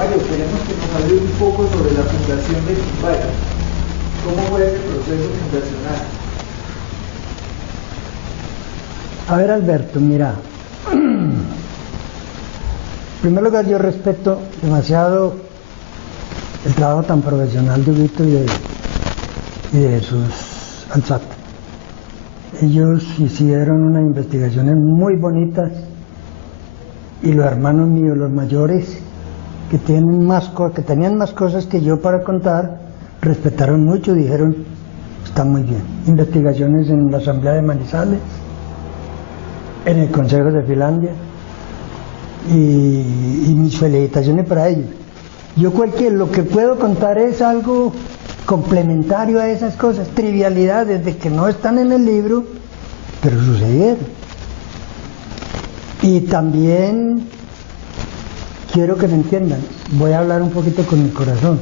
Mario, queremos que nos hable un poco sobre la fundación de Quimbaya. ¿Cómo fue ese proceso fundacional? A ver, Alberto, mira. En primer lugar, yo respeto demasiado el trabajo tan profesional de Huguito y de Jesús Alzate. Ellos hicieron unas investigaciones muy bonitas y los hermanos míos, los mayores, que tenían más cosas que yo para contar, respetaron mucho, dijeron, está muy bien. Investigaciones en la Asamblea de Manizales, en el Consejo de Finlandia, y mis felicitaciones para ellos. Yo lo que puedo contar es algo complementario a esas cosas, trivialidades de que no están en el libro, pero sucedieron. Y también quiero que me entiendan, voy a hablar un poquito con mi corazón,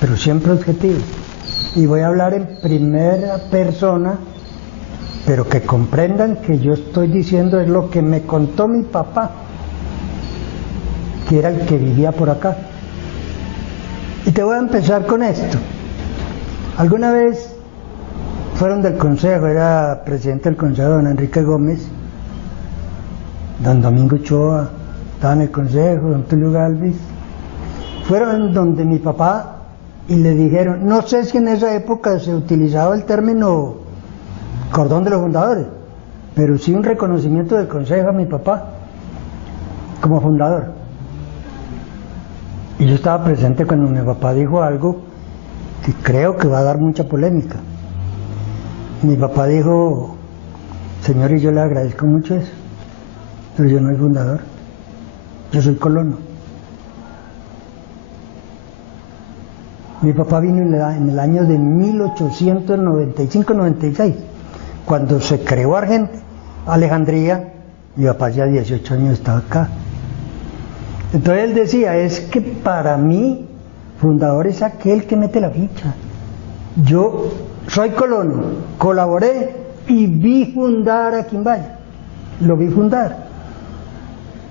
pero siempre objetivo. Y voy a hablar en primera persona, pero que comprendan que yo estoy diciendo es lo que me contó mi papá, que era el que vivía por acá. Y te voy a empezar con esto. Alguna vez fueron del consejo, era presidente del consejo don Enrique Gómez, don Domingo Ochoa, estaba en el consejo, don Tulio Galvis. Fueron donde mi papá y le dijeron, no sé si en esa época se utilizaba el término cordón de los fundadores, pero sí un reconocimiento del consejo a mi papá como fundador. Y yo estaba presente cuando mi papá dijo algo que creo que va a dar mucha polémica. Mi papá dijo, señor, y yo le agradezco mucho eso, pero yo no soy fundador, yo soy colono. Mi papá vino en el año de 1895-96, cuando se creó Alejandría. Mi papá ya 18 años estaba acá. Entonces él decía, es que para mí fundador es aquel que mete la ficha. Yo soy colono, colaboré y vi fundar a Quimbaya, lo vi fundar.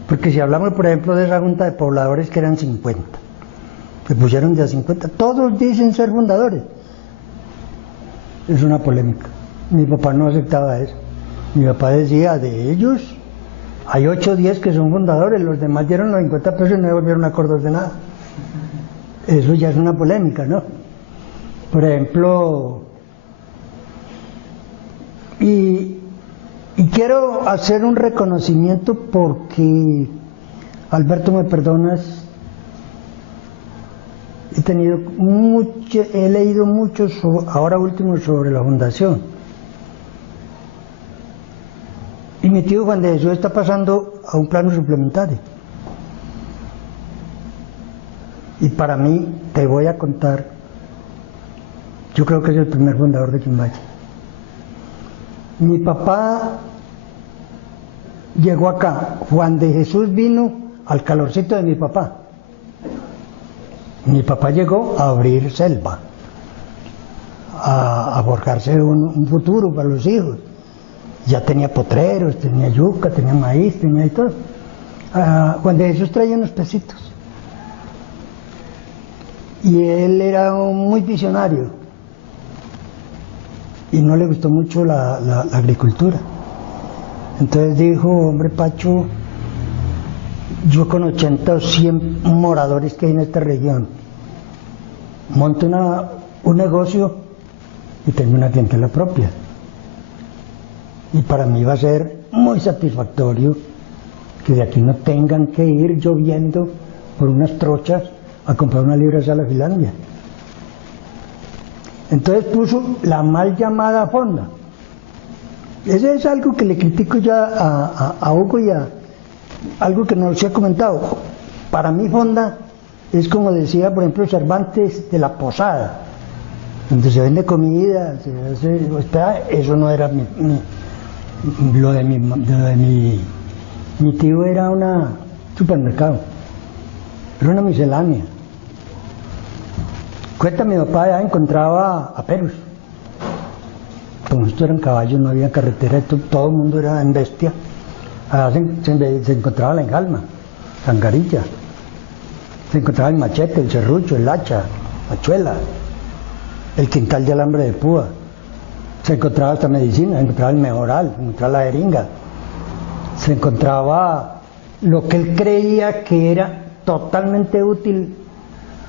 Porque si hablamos, por ejemplo, de esa junta de pobladores que eran 50, se pusieron de a 50, todos dicen ser fundadores. Es una polémica. Mi papá no aceptaba eso. Mi papá decía, de ellos hay 8 o 10 que son fundadores, los demás dieron los 50 pesos y no devolvieron acuerdos de nada. Eso ya es una polémica, ¿no? Por ejemplo, y quiero hacer un reconocimiento porque, Alberto, me perdonas, he leído mucho, ahora último, sobre la fundación. Y mi tío Juan de Jesús está pasando a un plano suplementario. Y para mí, te voy a contar, yo creo que es el primer fundador de Quimbaya. Mi papá llegó acá, Juan de Jesús vino al calorcito de mi papá. Mi papá llegó a abrir selva, a forjarse un futuro para los hijos. Ya tenía potreros, tenía yuca, tenía maíz, tenía y todo. Juan de Jesús traía unos pesitos. Y él era muy visionario. Y no le gustó mucho la agricultura. Entonces dijo, hombre Pacho, yo con 80 o 100 moradores que hay en esta región, monto un negocio y tengo una clientela propia. Y para mí va a ser muy satisfactorio que de aquí no tengan que ir lloviendo por unas trochas a comprar una libra de sal a Finlandia. Entonces puso la mal llamada fonda. Ese es algo que le critico ya a Hugo y algo que no se ha comentado. Para mí fonda es como decía, por ejemplo, Cervantes, de la posada, donde se vende comida, se hace hospedaje. Eso no era lo de mi tío era un supermercado, era una miscelánea. Cuenta mi papá, ya encontraba aperos. Como esto eran caballos, no había carretera, todo el mundo era en bestia. Se encontraba la enjalma, sangarilla. Se encontraba el machete, el serrucho, el hacha, la chuela, el quintal de alambre de púa. Se encontraba esta medicina, se encontraba el mejoral, se encontraba la jeringa. Se encontraba lo que él creía que era totalmente útil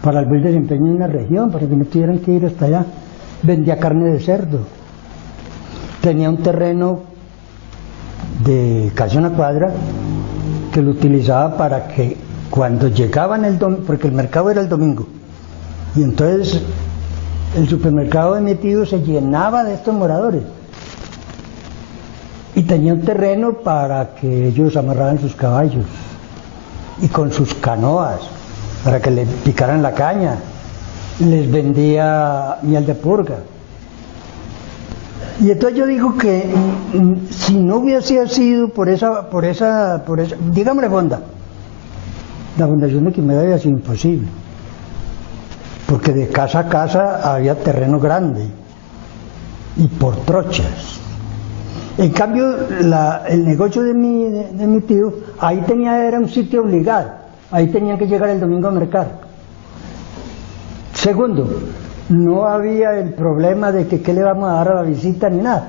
para el buen desempeño en una región, para que no tuvieran que ir hasta allá. Vendía carne de cerdo. Tenía un terreno de casi una cuadra que lo utilizaba para que cuando llegaban el domingo, porque el mercado era el domingo, y entonces el supermercado de mi tío se llenaba de estos moradores. Y tenía un terreno para que ellos amarraran sus caballos y con sus canoas para que le picaran la caña. Les vendía miel de purga. Y entonces yo digo que si no hubiese sido por esa, digámosle fonda, la fundación de Quimera había sido imposible, porque de casa a casa había terreno grande y por trochas. En cambio, el negocio de mi tío, ahí era un sitio obligado, ahí tenían que llegar el domingo a mercar. Segundo, no había el problema de que qué le vamos a dar a la visita ni nada,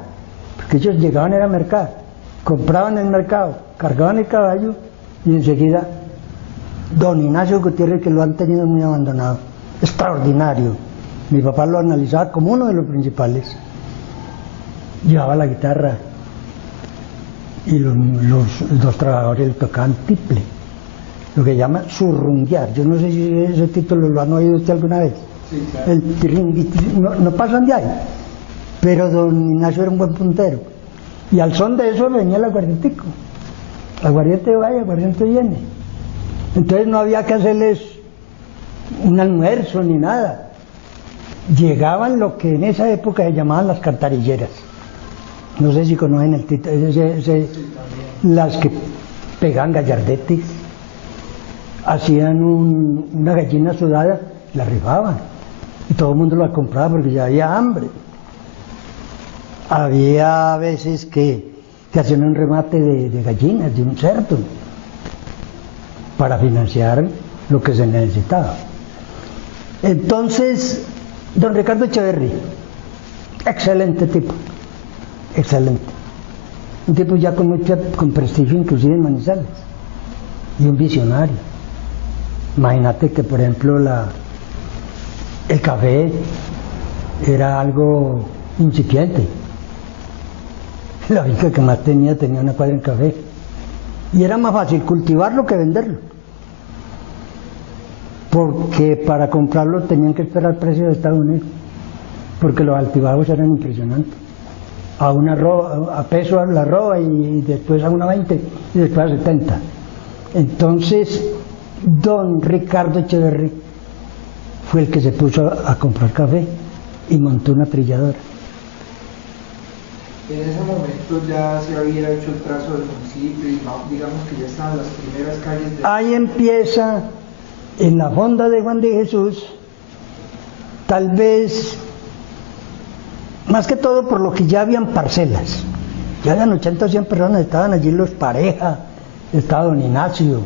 porque ellos llegaban a mercar, compraban en el mercado, cargaban el caballo y enseguida don Ignacio Gutiérrez, que lo han tenido muy abandonado, extraordinario, mi papá lo analizaba como uno de los principales, llevaba la guitarra y los trabajadores le tocaban tiple, lo que llama surrunguear. Yo no sé si ese título lo han oído usted alguna vez. Sí, claro. El tiringui, no pasan de ahí, pero don Ignacio era un buen puntero y al son de eso venía el aguardientico, aguardiente vaya, aguardiente viene. Entonces no había que hacerles un almuerzo ni nada, llegaban lo que en esa época se llamaban las cantarilleras. No sé si conocen el título, las que pegaban gallardetes, hacían una gallina sudada, la rifaban y todo el mundo la compraba porque ya había hambre. Había veces que hacían un remate de gallinas, de un cerdo, para financiar lo que se necesitaba. Entonces, don Ricardo Echeverri, excelente tipo. Excelente. Un tipo ya con prestigio inclusive en Manizales. Y un visionario. Imagínate que, por ejemplo, el café era algo incipiente. La finca que más tenía una cuadra en café. Y era más fácil cultivarlo que venderlo. Porque para comprarlo tenían que esperar precios de Estados Unidos. Porque los altibajos eran impresionantes. A peso la arroba y después a 1.20 y después a 70. Entonces, don Ricardo Echeverri fue el que se puso a comprar café y montó una trilladora. En ese momento ya se había hecho el trazo del municipio y digamos que ya estaban las primeras calles de... Ahí empieza, en la fonda de Juan de Jesús, tal vez... Más que todo por lo que ya habían parcelas. Ya habían 80 o 100 personas, estaban allí los Pareja, estaba don Ignacio,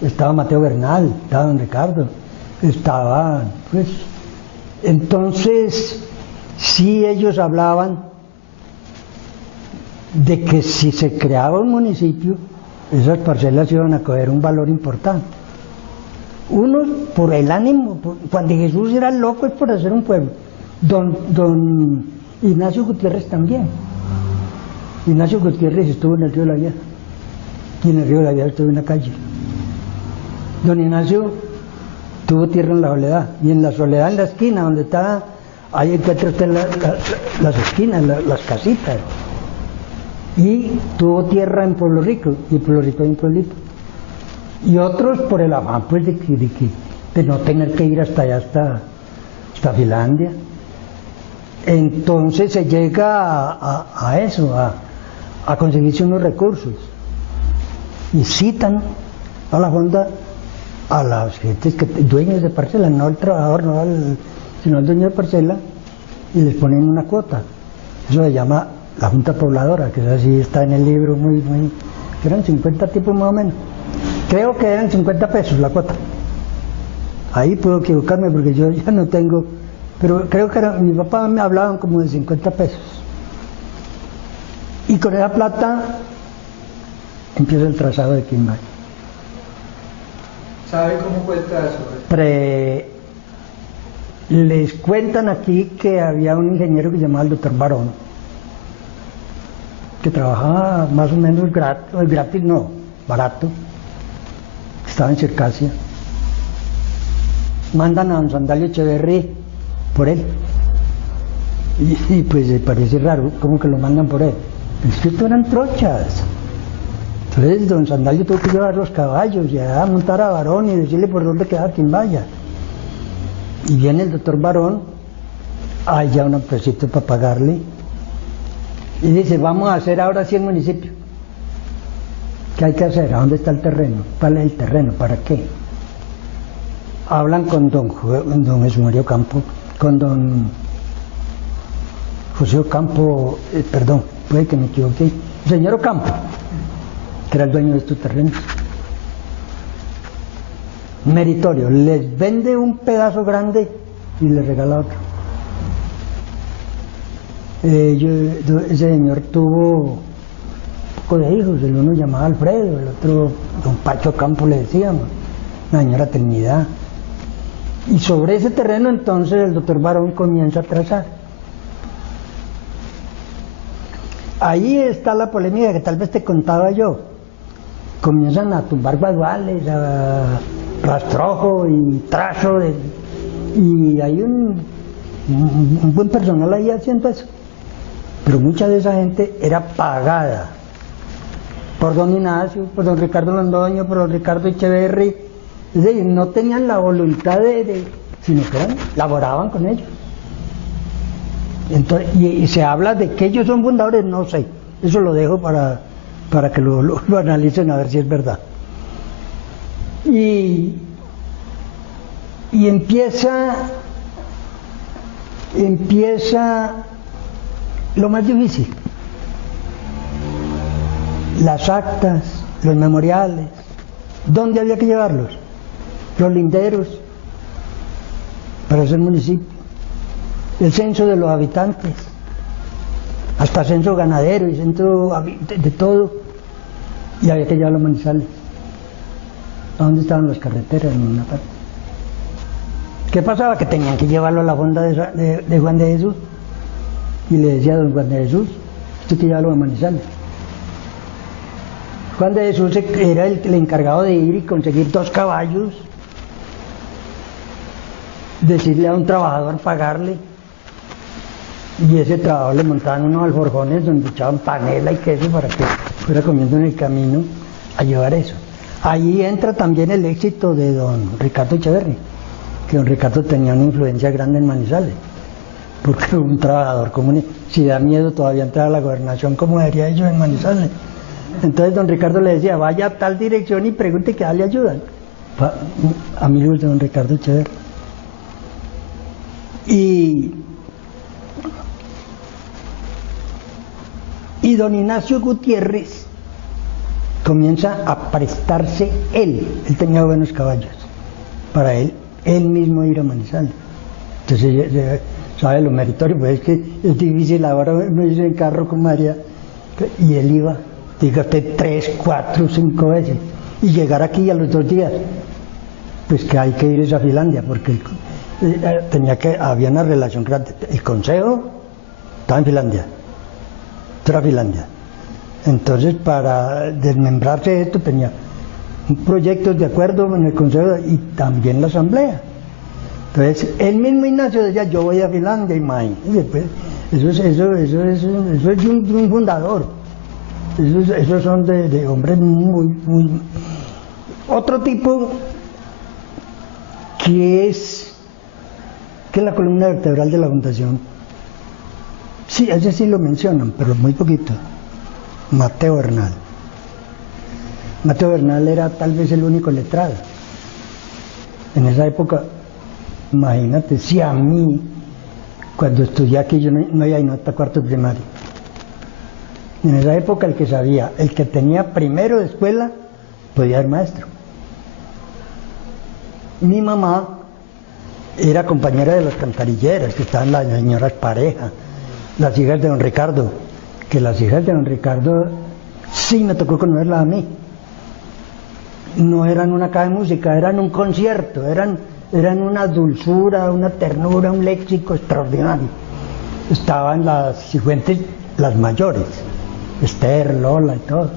estaba Mateo Bernal, estaba don Ricardo, estaban, pues... Entonces, sí ellos hablaban de que si se creaba un municipio, esas parcelas iban a coger un valor importante. Unos por el ánimo, Juan de Jesús era loco, es por hacer un pueblo. Don Ignacio Gutiérrez también. Ignacio Gutiérrez estuvo en el Río de la Vieja y en el Río de la Vieja estuvo en la calle. Don Ignacio tuvo tierra en la Soledad y en la Soledad, en la esquina donde está, ahí encuentra usted las esquinas, las casitas, y tuvo tierra en Pueblo Rico y en Pueblo Rico hay un pueblito, y otros por el afán pues de no tener que ir hasta allá, hasta Finlandia. Entonces se llega a eso, a conseguirse unos recursos y citan a la fonda a las gentes dueños de parcela, no el trabajador, sino el dueño de parcela, y les ponen una cuota. Eso se llama la Junta Pobladora, que es así, está en el libro que eran 50 tipos más o menos. Creo que eran 50 pesos la cuota. Ahí puedo equivocarme porque yo ya no tengo, pero creo que mi papá me hablaban como de 50 pesos. Y con esa plata empieza el trazado de Quimbaya. ¿Sabe cómo fue el trazo? Les cuentan aquí que había un ingeniero que se llamaba el doctor Barón, que trabajaba más o menos gratis, no, barato, estaba en Circasia. Mandan a don Sandalio Echeverri por él. Y pues le parece raro, ¿cómo que lo mandan por él? Es que esto eran trochas. Entonces don Sandalio tuvo que llevar los caballos y a montar a Barón y decirle por dónde quedaba Quimbaya. Y viene el doctor Barón, hay ya un empresito para pagarle, y dice, vamos a hacer ahora sí el municipio. ¿Qué hay que hacer? ¿A dónde está el terreno? ¿Cuál es el terreno? ¿Para qué? Hablan con don Jesús María Campo, con don José Ocampo, perdón, puede que me equivoqué, el señor Ocampo, que era el dueño de estos terrenos. Meritorio, les vende un pedazo grande y les regala otro. Ese señor tuvo un poco de hijos, el uno llamaba Alfredo, el otro don Pacho Campo le decíamos, la señora Trinidad. Y sobre ese terreno entonces el doctor Barón comienza a trazar. Ahí está la polémica que tal vez te contaba yo. Comienzan a tumbar guaduales, a rastrojo y trazo, y hay un buen personal ahí haciendo eso. Pero mucha de esa gente era pagada por don Ignacio, por don Ricardo Londoño, por don Ricardo Echeverri. Es decir, no tenían la voluntad sino que laboraban con ellos. Entonces, y se habla de que ellos son fundadores, no sé, eso lo dejo para que lo analicen a ver si es verdad. Y empieza lo más difícil, las actas, los memoriales. ¿Dónde había que llevarlos? Los linderos para hacer municipio, el censo de los habitantes, hasta censo ganadero y censo de todo, y había que llevarlo a Manizales. ¿A dónde estaban las carreteras? En una parte. ¿Qué pasaba? Que tenían que llevarlo a la fonda de Juan de Jesús, y le decía a don Juan de Jesús, usted que llevarlo a Manizales. Juan de Jesús era el encargado de ir y conseguir 2 caballos, decirle a un trabajador pagarle, y ese trabajador le montaban unos alforjones donde echaban panela y queso para que fuera comiendo en el camino a llevar eso. Ahí entra también el éxito de don Ricardo Echeverri, que don Ricardo tenía una influencia grande en Manizales, porque un trabajador común, si da miedo todavía entrar a la gobernación, como diría ellos en Manizales. Entonces don Ricardo le decía, vaya a tal dirección y pregunte que le ayudan. Amigos de don Ricardo Echeverri. Y don Ignacio Gutiérrez comienza a prestarse él tenía buenos caballos, para él mismo ir a Manizales. Entonces, ¿sabe lo meritorio? Pues es que es difícil ahora me dice en carro con María, y él iba, dígate, 3, 4, 5 veces, y llegar aquí a los 2 días, pues que hay que ir a Finlandia, porque había una relación grande. El consejo estaba en Finlandia, era Finlandia. Entonces, para desmembrarse esto, tenía un proyecto de acuerdo en el consejo y también la asamblea. Entonces, el mismo Ignacio decía, yo voy a Finlandia, imagínate, pues, eso es de un fundador. Esos son de hombres muy... Otro tipo que es la columna vertebral de la fundación. Sí, ese sí lo mencionan, pero muy poquito. Mateo Bernal. Mateo Bernal era tal vez el único letrado. En esa época, imagínate, si a mí, cuando estudié aquí, yo no había ido hasta 4º de primaria. En esa época el que sabía, el que tenía primero de escuela, podía ser maestro. Mi mamá era compañera de las cantarilleras, que estaban las señoras Pareja, las hijas de don Ricardo, que las hijas de don Ricardo sí me tocó conocerlas a mí. No eran una caja de música, eran un concierto, eran una dulzura, una ternura, un léxico extraordinario. Estaban las Cifuentes, las mayores, Esther, Lola y todo.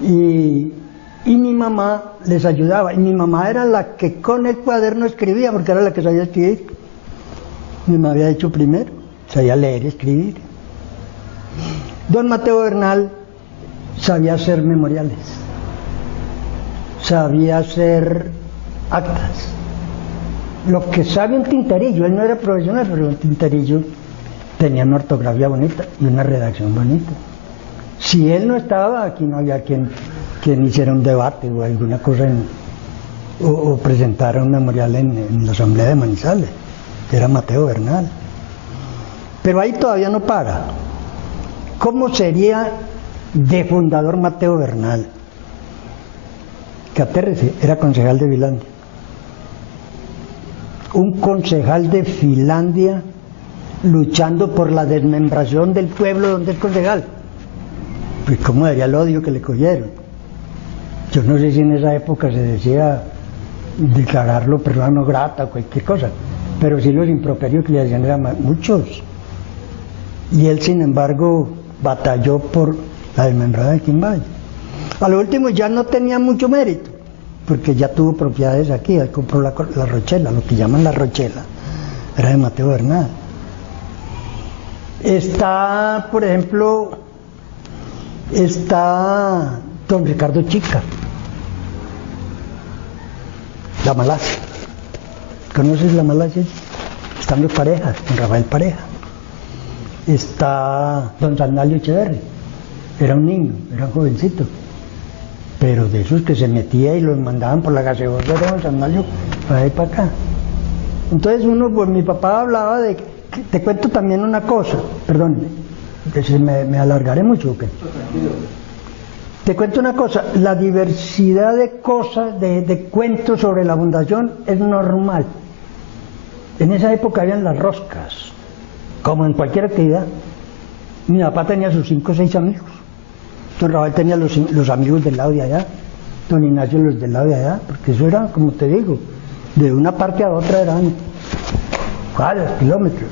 Y mi mamá les ayudaba, y mi mamá era la que con el cuaderno escribía, porque era la que sabía escribir. Mi mamá había hecho primero, sabía leer y escribir. Don Mateo Bernal sabía hacer memoriales, sabía hacer actas. Lo que sabe un tinterillo, él no era profesional, pero un tinterillo tenía una ortografía bonita y una redacción bonita. Si él no estaba, aquí no había quien hiciera un debate o alguna cosa o presentara un memorial en la Asamblea de Manizales, que era Mateo Bernal. Pero ahí todavía no para. ¿Cómo sería de fundador Mateo Bernal? Que atérrese, era concejal de Finlandia. Un concejal de Finlandia luchando por la desmembración del pueblo donde es concejal. Pues cómo daría el odio que le cogieron. Yo no sé si en esa época se decía declararlo persona no grata o cualquier cosa, pero sí los improperios que le hacían eran muchos. Y él, sin embargo, batalló por la desmembrada de Quimbaya. A lo último ya no tenía mucho mérito, porque ya tuvo propiedades aquí, él compró la Rochela, lo que llaman la Rochela, era de Mateo Bernal. Está, por ejemplo, está don Ricardo Chica, la Malasia. ¿Conoces la Malasia? Están los Parejas, don Rafael Pareja. Está don Sandalio Echeverri, era un niño, era un jovencito, pero de esos que se metía y los mandaban por la gaseosa era don Sandalio para ahí para acá. Entonces pues mi papá hablaba de, te cuento también una cosa, perdón, que me alargaré mucho, ¿o qué? Te cuento una cosa, la diversidad de cosas, de cuentos sobre la fundación es normal. En esa época habían las roscas, como en cualquier actividad. Mi papá tenía sus 5 o 6 amigos. Don Rafael tenía los amigos del lado de allá, don Ignacio los del lado de allá, porque eso era, como te digo, de una parte a otra eran cuadras, kilómetros.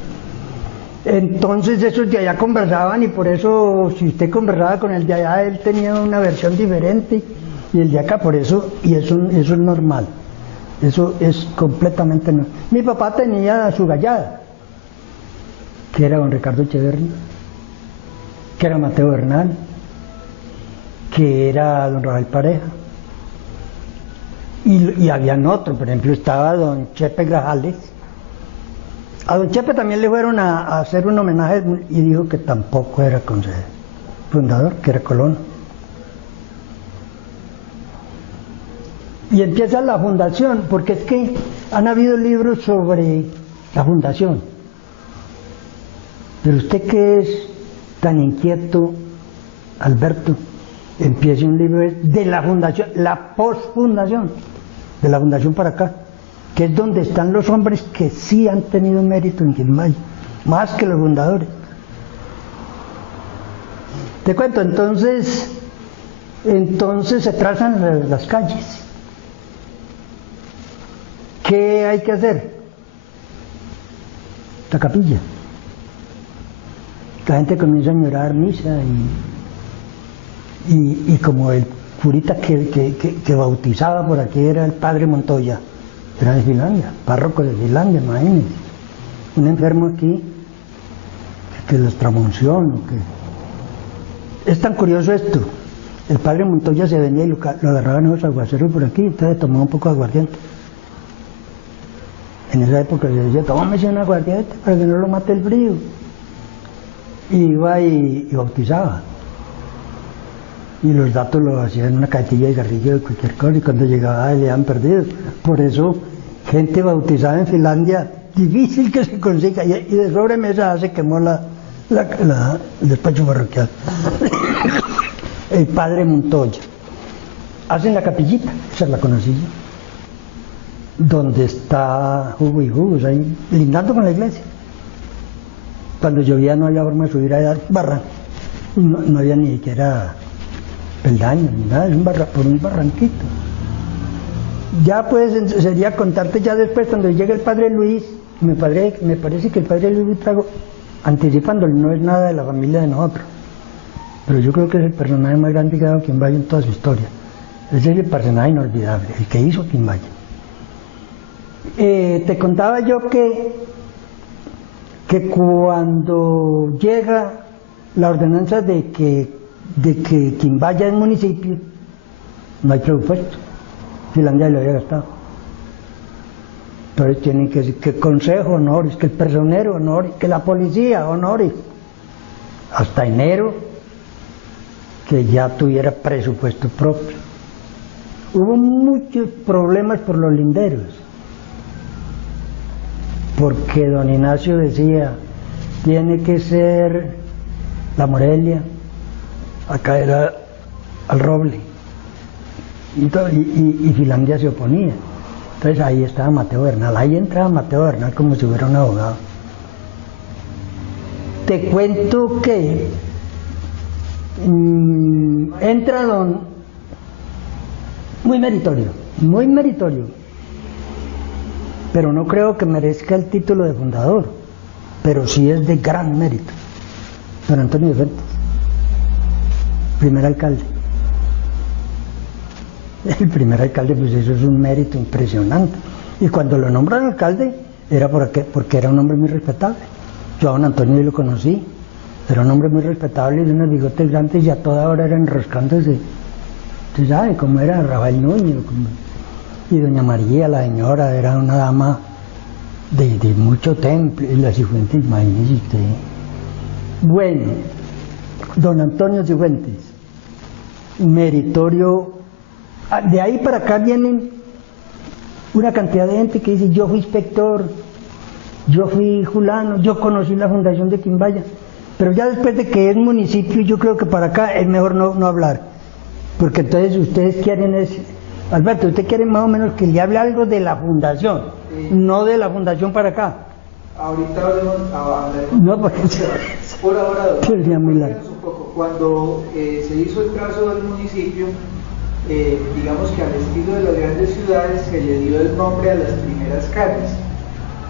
Entonces esos de allá conversaban y por eso si usted conversaba con el de allá, él tenía una versión diferente y el de acá, por eso, y eso es normal. Eso es completamente normal. Mi papá tenía su gallada, que era don Ricardo Echeverri, que era Mateo Bernal, que era don Rafael Pareja, y habían otros, por ejemplo estaba don Chepe Grajales. A don Chepe también le fueron a hacer un homenaje y dijo que tampoco era consejero fundador, que era colono. Y empieza la fundación, porque es que han habido libros sobre la fundación. Pero usted que es tan inquieto, Alberto, empiece un libro de la fundación, la posfundación, de la fundación para acá, que es donde están los hombres que sí han tenido mérito en Quimbaya, más que los fundadores. Te cuento, entonces se trazan las calles. ¿Qué hay que hacer? La capilla. La gente comienza a llorar misa y como el curita que bautizaba por aquí era el padre Montoya, era de Finlandia, párroco de Finlandia, imagínense. Un enfermo aquí, que la extramunción, es tan curioso esto. El padre Montoya se venía y lo agarraban esos aguaceros por aquí, entonces tomaba un poco de aguardiente. En esa época se decía, tómese un aguardiente para que no lo mate el frío. Y iba y bautizaba. Y los datos los hacían en una cajetilla de cigarrillo de cualquier cosa, y cuando llegaba le habían perdido. Por eso, gente bautizada en Finlandia, difícil que se consiga. Y de sobremesa se quemó el despacho parroquial. El padre Montoya. Hacen la capillita, esa la conocí yo. donde está Jugo y Jugos, ahí lindando con la iglesia. Cuando llovía no había forma de subir allá barranco, no había ni siquiera peldaños ni nada, es por un barranquito. Ya pues sería contarte ya después cuando llega el padre Luis, me parece que el padre Luis Buitrago, anticipándole, no es nada de la familia de nosotros, pero yo creo que es el personaje más grande que ha dado Quimbaya en toda su historia. Ese es el personaje inolvidable, el que hizo Quimbaya. Te contaba yo que cuando llega la ordenanza de que Quimbaya es municipio, no hay presupuesto. Finlandia lo había gastado. Entonces tienen que decir que el consejo honoris, que el personero honoris, que la policía honoris. Hasta enero que ya tuviera presupuesto propio. Hubo muchos problemas por los linderos. Porque don Ignacio decía, tiene que ser la Morelia, acá era al Roble. Y Finlandia se oponía. Entonces ahí estaba Mateo Bernal, ahí entraba Mateo Bernal como si fuera un abogado. Te cuento que entra don, muy meritorio, pero no creo que merezca el título de fundador, pero sí es de gran mérito, don Antonio de Fuentes, primer alcalde. El primer alcalde, pues eso es un mérito impresionante. Y cuando lo nombran alcalde, era porque era un hombre muy respetable. Yo a don Antonio lo conocí, era un hombre muy respetable, de unos bigotes grandes y a toda hora era enroscándose. Usted sabe cómo era Rafael Núñez. Y doña María, la señora, era una dama de mucho temple, y la Cifuentes, imagínese usted. Bueno, don Antonio Cifuentes, meritorio. De ahí para acá vienen una cantidad de gente que dice, yo fui inspector, yo fui fulano, yo conocí la fundación de Quimbaya, pero ya después de que es municipio, yo creo que para acá es mejor no hablar, porque entonces ustedes quieren Alberto, usted quiere más o menos que le hable algo de la fundación, no de la fundación para acá. Ahorita hablaremos. No, porque por ahora, sería muy largo. un poco. Cuando se hizo el trazo del municipio, digamos que al estilo de las grandes ciudades se le dio el nombre a las primeras calles.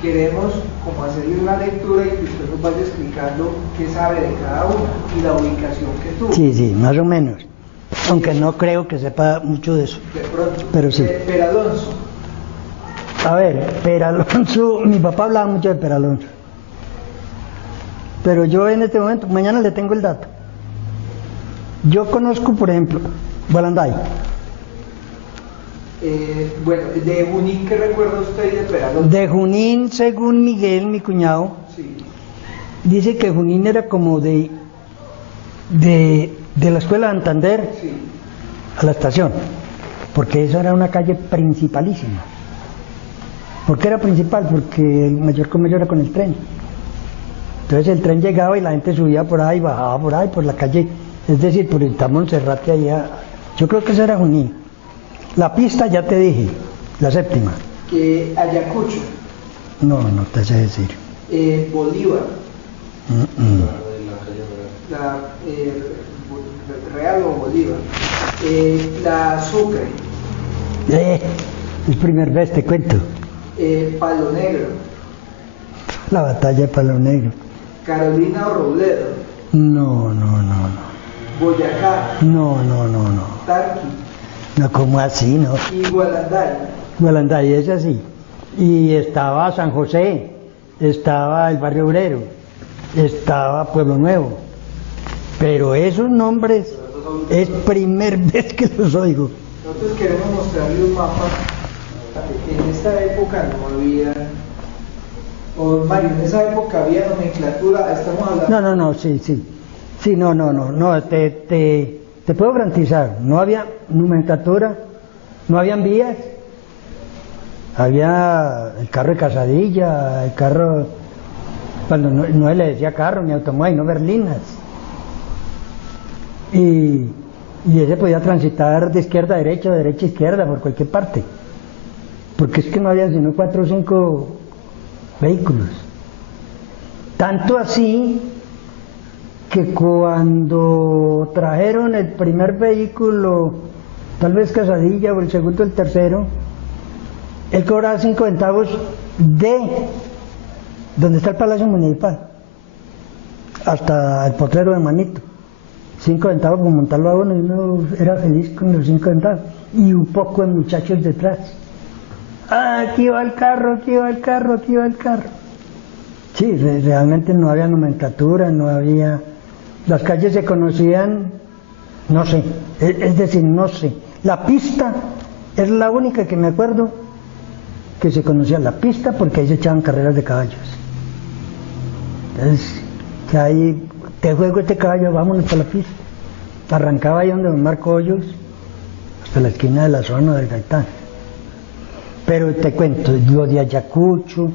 Queremos como hacerle una lectura y que usted nos vaya explicando qué sabe de cada una y la ubicación que tuvo. Sí, más o menos. Aunque no creo que sepa mucho de eso. De pronto. Pero sí. Peralonso. A ver, Peralonso, mi papá hablaba mucho de Peralonso. Pero yo en este momento, mañana le tengo el dato. Yo conozco, por ejemplo, Gualanday. Bueno, de Junín, ¿qué recuerda usted de Peralonso? De Junín, según Miguel, mi cuñado, sí, dice que Junín era como de la escuela de Santander, sí, a la estación, porque esa era una calle principalísima. ¿Por qué era principal? Porque el mayor comercio era con el tren. Entonces el tren llegaba y la gente subía por ahí, bajaba por ahí, por la calle, es decir, por el Monserrate allá. Yo creo que eso era Junín. La pista ya te dije, la séptima. Ayacucho. No te sé decir. Bolívar. La Real o Bolívar. La Sucre. El primer vez te cuento. Palo Negro. La batalla de Palo Negro. Carolina o Robledo. No. Boyacá. No. Tarqui. No, ¿cómo así, no? Y Gualanday. Gualanday es así. Y estaba San José, estaba el Barrio Obrero, estaba Pueblo Nuevo. Pero esos nombres es primer vez que los oigo. Nosotros queremos mostrarle un mapa. En esta época no había, o Mario, en esa época había nomenclatura, estamos hablando... No, sí, no, te puedo garantizar, no había nomenclatura, no habían vías, había el carro de Casadilla, el carro, cuando no se le decía carro ni automóvil, no berlinas, y ese podía transitar de izquierda a derecha o de derecha a izquierda por cualquier parte. porque es que no había sino 4 o 5 vehículos. Tanto así que cuando trajeron el primer vehículo, tal vez Casadilla o el segundo o el tercero, él cobraba 5 centavos de donde está el Palacio Municipal hasta el potrero de Manito. 5 centavos por montarlo a uno, y uno era feliz con los 5 centavos. Y un poco de muchachos detrás. ¡Ah, aquí va el carro, aquí va el carro, aquí va el carro! Sí, realmente no había nomenclatura, no había... Las calles se conocían, no sé, es decir, no sé. La pista es la única que me acuerdo que se conocía, la pista, porque ahí se echaban carreras de caballos. Entonces, que ahí, te juego este caballo, vámonos para la pista. Arrancaba ahí donde don Marco Hoyos, hasta la esquina de la zona del Gaitán. Pero te cuento, lo de Ayacucho,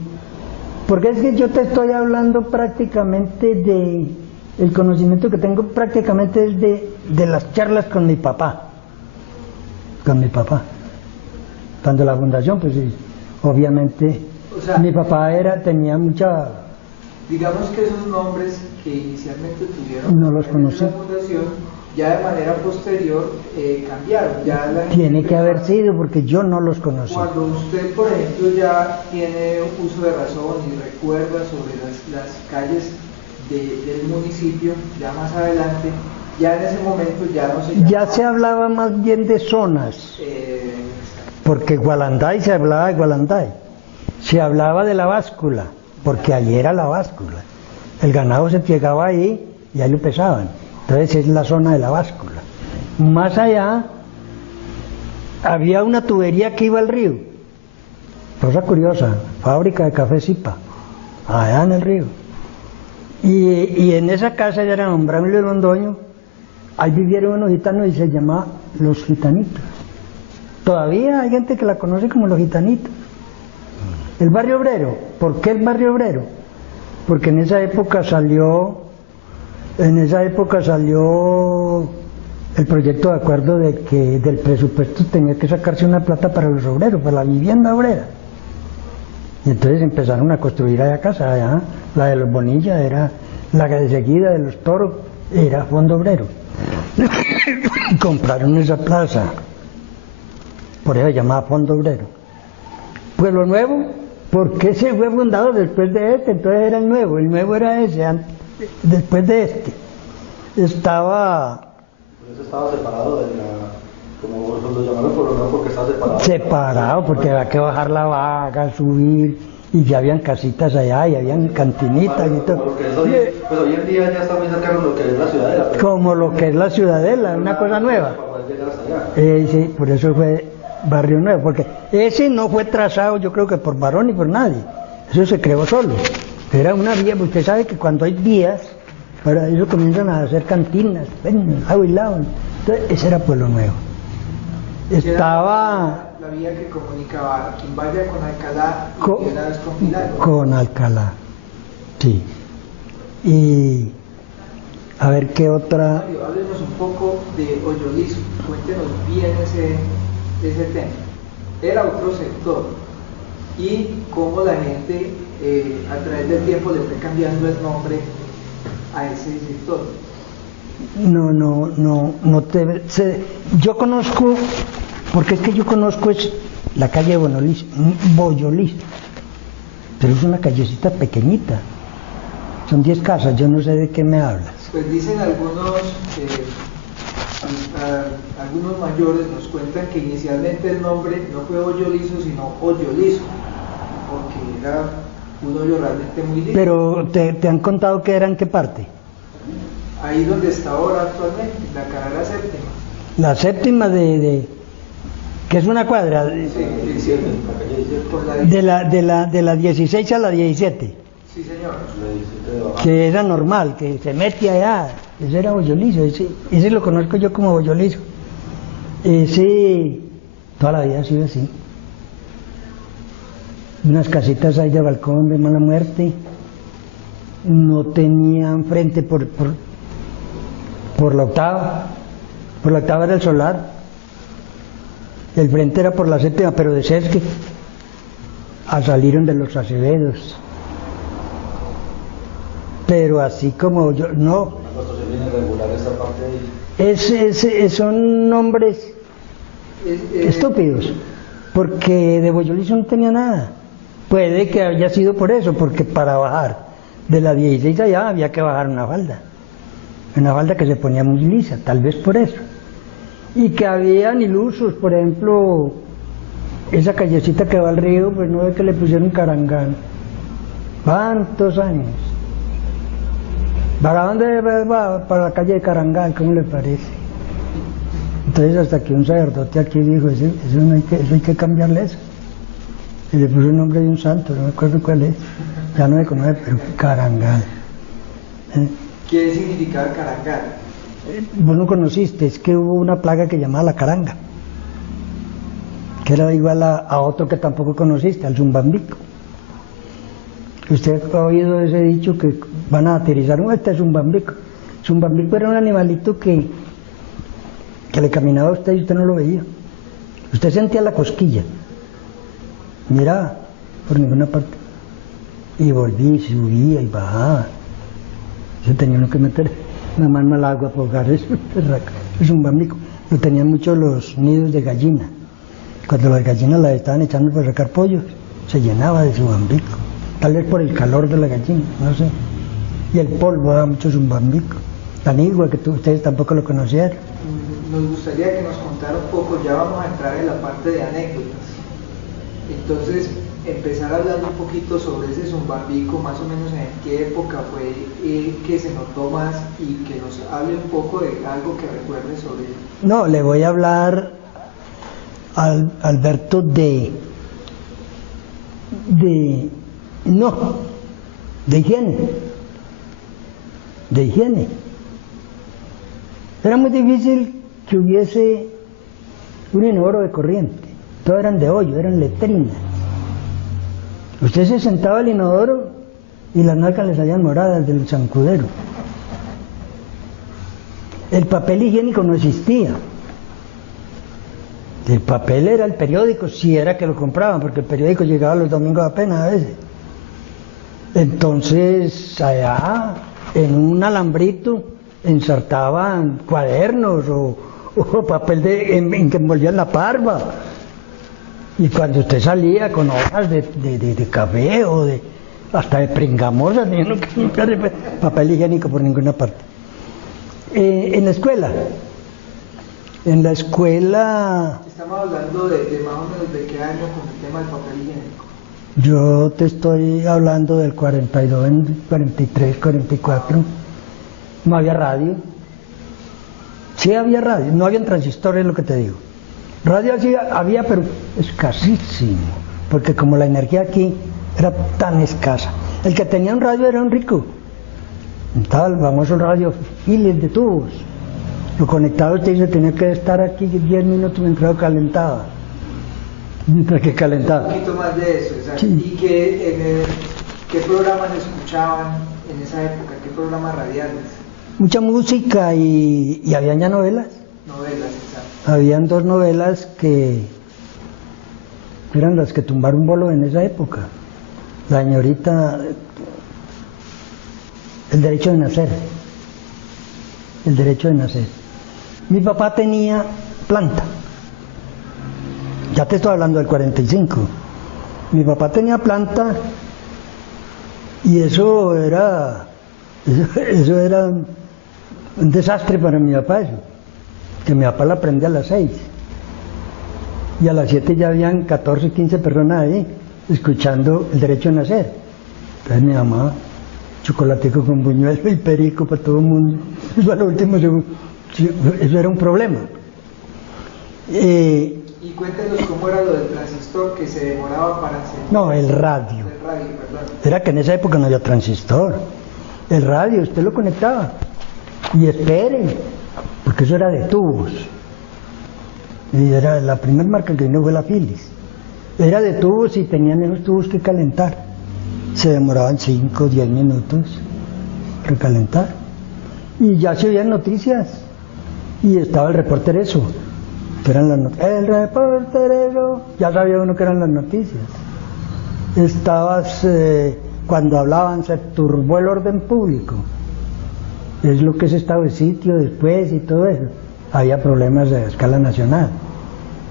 porque es que yo te estoy hablando prácticamente de, el conocimiento que tengo prácticamente es de las charlas con mi papá. Con mi papá. Cuando la fundación, pues obviamente, o sea, mi papá tenía mucha... Digamos que esos nombres que inicialmente tuvieron no los conocí. La fundación, ya de manera posterior cambiaron. Ya tiene que haber sido, porque yo no los conocí. Cuando usted, por ejemplo, ya tiene uso de razón y recuerda sobre las calles del municipio, ya más adelante, ya en ese momento ya no se llamaba. Ya se hablaba más bien de zonas, porque Gualanday se hablaba de Gualanday, se hablaba de la báscula, porque allí era la báscula. El ganado se llegaba ahí y ahí lo pesaban. Entonces es la zona de la báscula. Más allá había una tubería que iba al río. Cosa curiosa, fábrica de café Zipa, allá en el río. Y en esa casa ya era don Braulio Londoño, ahí vivieron unos gitanos y se llamaba Los Gitanitos. Todavía hay gente que la conoce como Los Gitanitos. El barrio obrero, ¿por qué el barrio obrero? Porque en esa época salió el proyecto de acuerdo de que del presupuesto tenía que sacarse una plata para los obreros, para la vivienda obrera. Y entonces empezaron a construir allá casa, allá, la de los Bonilla era, la de seguida de los Toros era Fondo Obrero. Compraron esa plaza, por eso se llamaba Fondo Obrero. Pueblo Nuevo, porque ese fue fundado después de este, entonces era el nuevo era ese, después de este. Estaba... Por eso estaba separado de la... como lo llamaron Pueblo Nuevo, porque estaba separado. Separado, porque había que bajar la vaga, subir, y ya habían casitas allá, y habían cantinitas y todo. Pues hoy en día ya está muy cercano lo que es la Ciudadela. Como lo que es la Ciudadela, una cosa nueva. Sí, por eso fue Barrio Nuevo, porque ese no fue trazado, yo creo que por varón ni por nadie. Eso se creó solo. Era una vía, usted sabe que cuando hay vías, para eso comienzan a hacer cantinas, agua y lado. Entonces, ese era Pueblo Nuevo. Estaba... La vía que comunicaba Quimbaya con Alcalá y Piedras con Pilar. Con Alcalá, sí. Y a ver qué otra... Mario, háblenos un poco de Hoyolizo, cuéntenos bien ese tema. Era otro sector y cómo la gente a través del tiempo le fue cambiando el nombre a ese sector. Yo conozco, porque es que yo conozco es la calle Boyolizo, pero es una callecita pequeñita, son 10 casas, yo no sé de qué me hablas. Pues dicen algunos mayores, nos cuentan que inicialmente el nombre no fue Hoyolizo, sino Hoyolizo, porque era un hoyo realmente muy lindo. Pero ¿te han contado que era en qué parte? Ahí donde está ahora actualmente, la carrera séptima. La séptima que es una cuadra. De la 16 a la 17. Sí, señor. Que era normal, que se mete allá. Ese era Boyolizo, ese lo conozco yo como Boyolizo. Ese, toda la vida ha sido así. Unas casitas ahí de balcón de mala muerte. No tenían frente por la octava. Por la octava era el solar. El frente era por la séptima, pero de ser que salieron de los Acevedos. Pero así como yo, no. Una construcción bien irregular esta parte ahí. Son nombres estúpidos, porque de Boyolizo no tenía nada. Puede que haya sido por eso, porque para bajar de la 16 allá había que bajar una falda que se ponía muy lisa, tal vez por eso. Y que habían ilusos, por ejemplo, esa callecita que va al río, pues no ve que le pusieron Carangán. ¿Cuántos años? ¿Para dónde va? Para la calle de Carangal, ¿cómo le parece? Entonces hasta que un sacerdote aquí dijo, eso hay que cambiarle eso. Y le puso el nombre de un santo, no me acuerdo cuál es, ya no me conoce, pero Carangal. ¿Qué significaba Carangal? Vos no conociste, es que hubo una plaga que llamaba la caranga, que era igual a otro que tampoco conociste, al zumbambico. Usted ha oído ese dicho que van a aterrizar, este es zumbambico. Zumbambico era un animalito que le caminaba a usted y usted no lo veía. Usted sentía la cosquilla, miraba por ninguna parte, y volvía y subía y bajaba. Se tenía uno que meter una mano al agua para ahogar eso. Es un bambico. Lo tenían mucho los nidos de gallina. Cuando las gallinas las estaban echando para sacar pollos, se llenaba de zumbambico. Tal vez por el calor de la gallina, no sé. Y el polvo daba mucho zumbambico. Tan igual que ustedes tampoco lo conocieron. Nos gustaría que nos contara un poco, ya vamos a entrar en la parte de anécdotas. Entonces, empezar hablando un poquito sobre ese zumbambico, más o menos en qué época fue que se notó más, y que nos hable un poco de algo que recuerde sobre él. No, le voy a hablar Alberto de higiene. Era muy difícil que hubiese un inodoro de corriente, todos eran de hoyo, eran letrinas. Usted se sentaba al inodoro y las nalgas le salían moradas del zancudero. El papel higiénico no existía. El papel era el periódico, si era que lo compraban, porque el periódico llegaba los domingos apenas a veces. Entonces, allá, en un alambrito, ensartaban cuadernos o papel en que envolvían la parva. Y cuando usted salía con hojas de café o hasta de pringamosa, tenía que limpiar papel higiénico por ninguna parte. En la escuela. Estamos hablando de más o menos de qué año con el tema del papel higiénico. Yo te estoy hablando del 42, 43, 44. No había radio. Sí había radio, no había transistores, es lo que te digo. Radio sí había, pero escasísimo, porque como la energía aquí era tan escasa. El que tenía un radio era un rico. Estaba el famoso radio Philips de tubos. Lo conectado usted se tenía que estar aquí 10 minutos mientras calentaba. Mientras que calentaba. Un poquito más de eso, exacto. Sí. ¿Y qué programas escuchaban en esa época? ¿Qué programas radiales? Mucha música y habían ya novelas. Novelas, exacto. Habían dos novelas que eran las que tumbaron bolo en esa época. La señorita, El derecho de nacer. El derecho de nacer. Mi papá tenía planta. Ya te estoy hablando del 45. Mi papá tenía planta y eso era un desastre para mi papá eso. Que mi papá la prendía a las 6 y a las 7 ya habían 14, 15 personas ahí escuchando El derecho a nacer. Entonces mi mamá, chocolatico con buñuelo y perico para todo el mundo. Eso a lo último, eso era un problema. Y cuéntenos cómo era lo del transistor que se demoraba para hacer. No, el radio. El radio, perdón. Era que en esa época no había transistor. El radio, usted lo conectaba. Y espere, porque eso era de tubos. Y era la primera marca que vino fue la Philips. Era de tubos y tenían esos tubos que calentar. Se demoraban 5 o 10 minutos recalentar. Y ya se oían noticias. Y estaba el reportereso. Que eran las noticias. El reportereso. Ya sabía uno que eran las noticias. cuando hablaban se turbó el orden público. Es lo que es estado de sitio después y todo eso. Había problemas de escala nacional.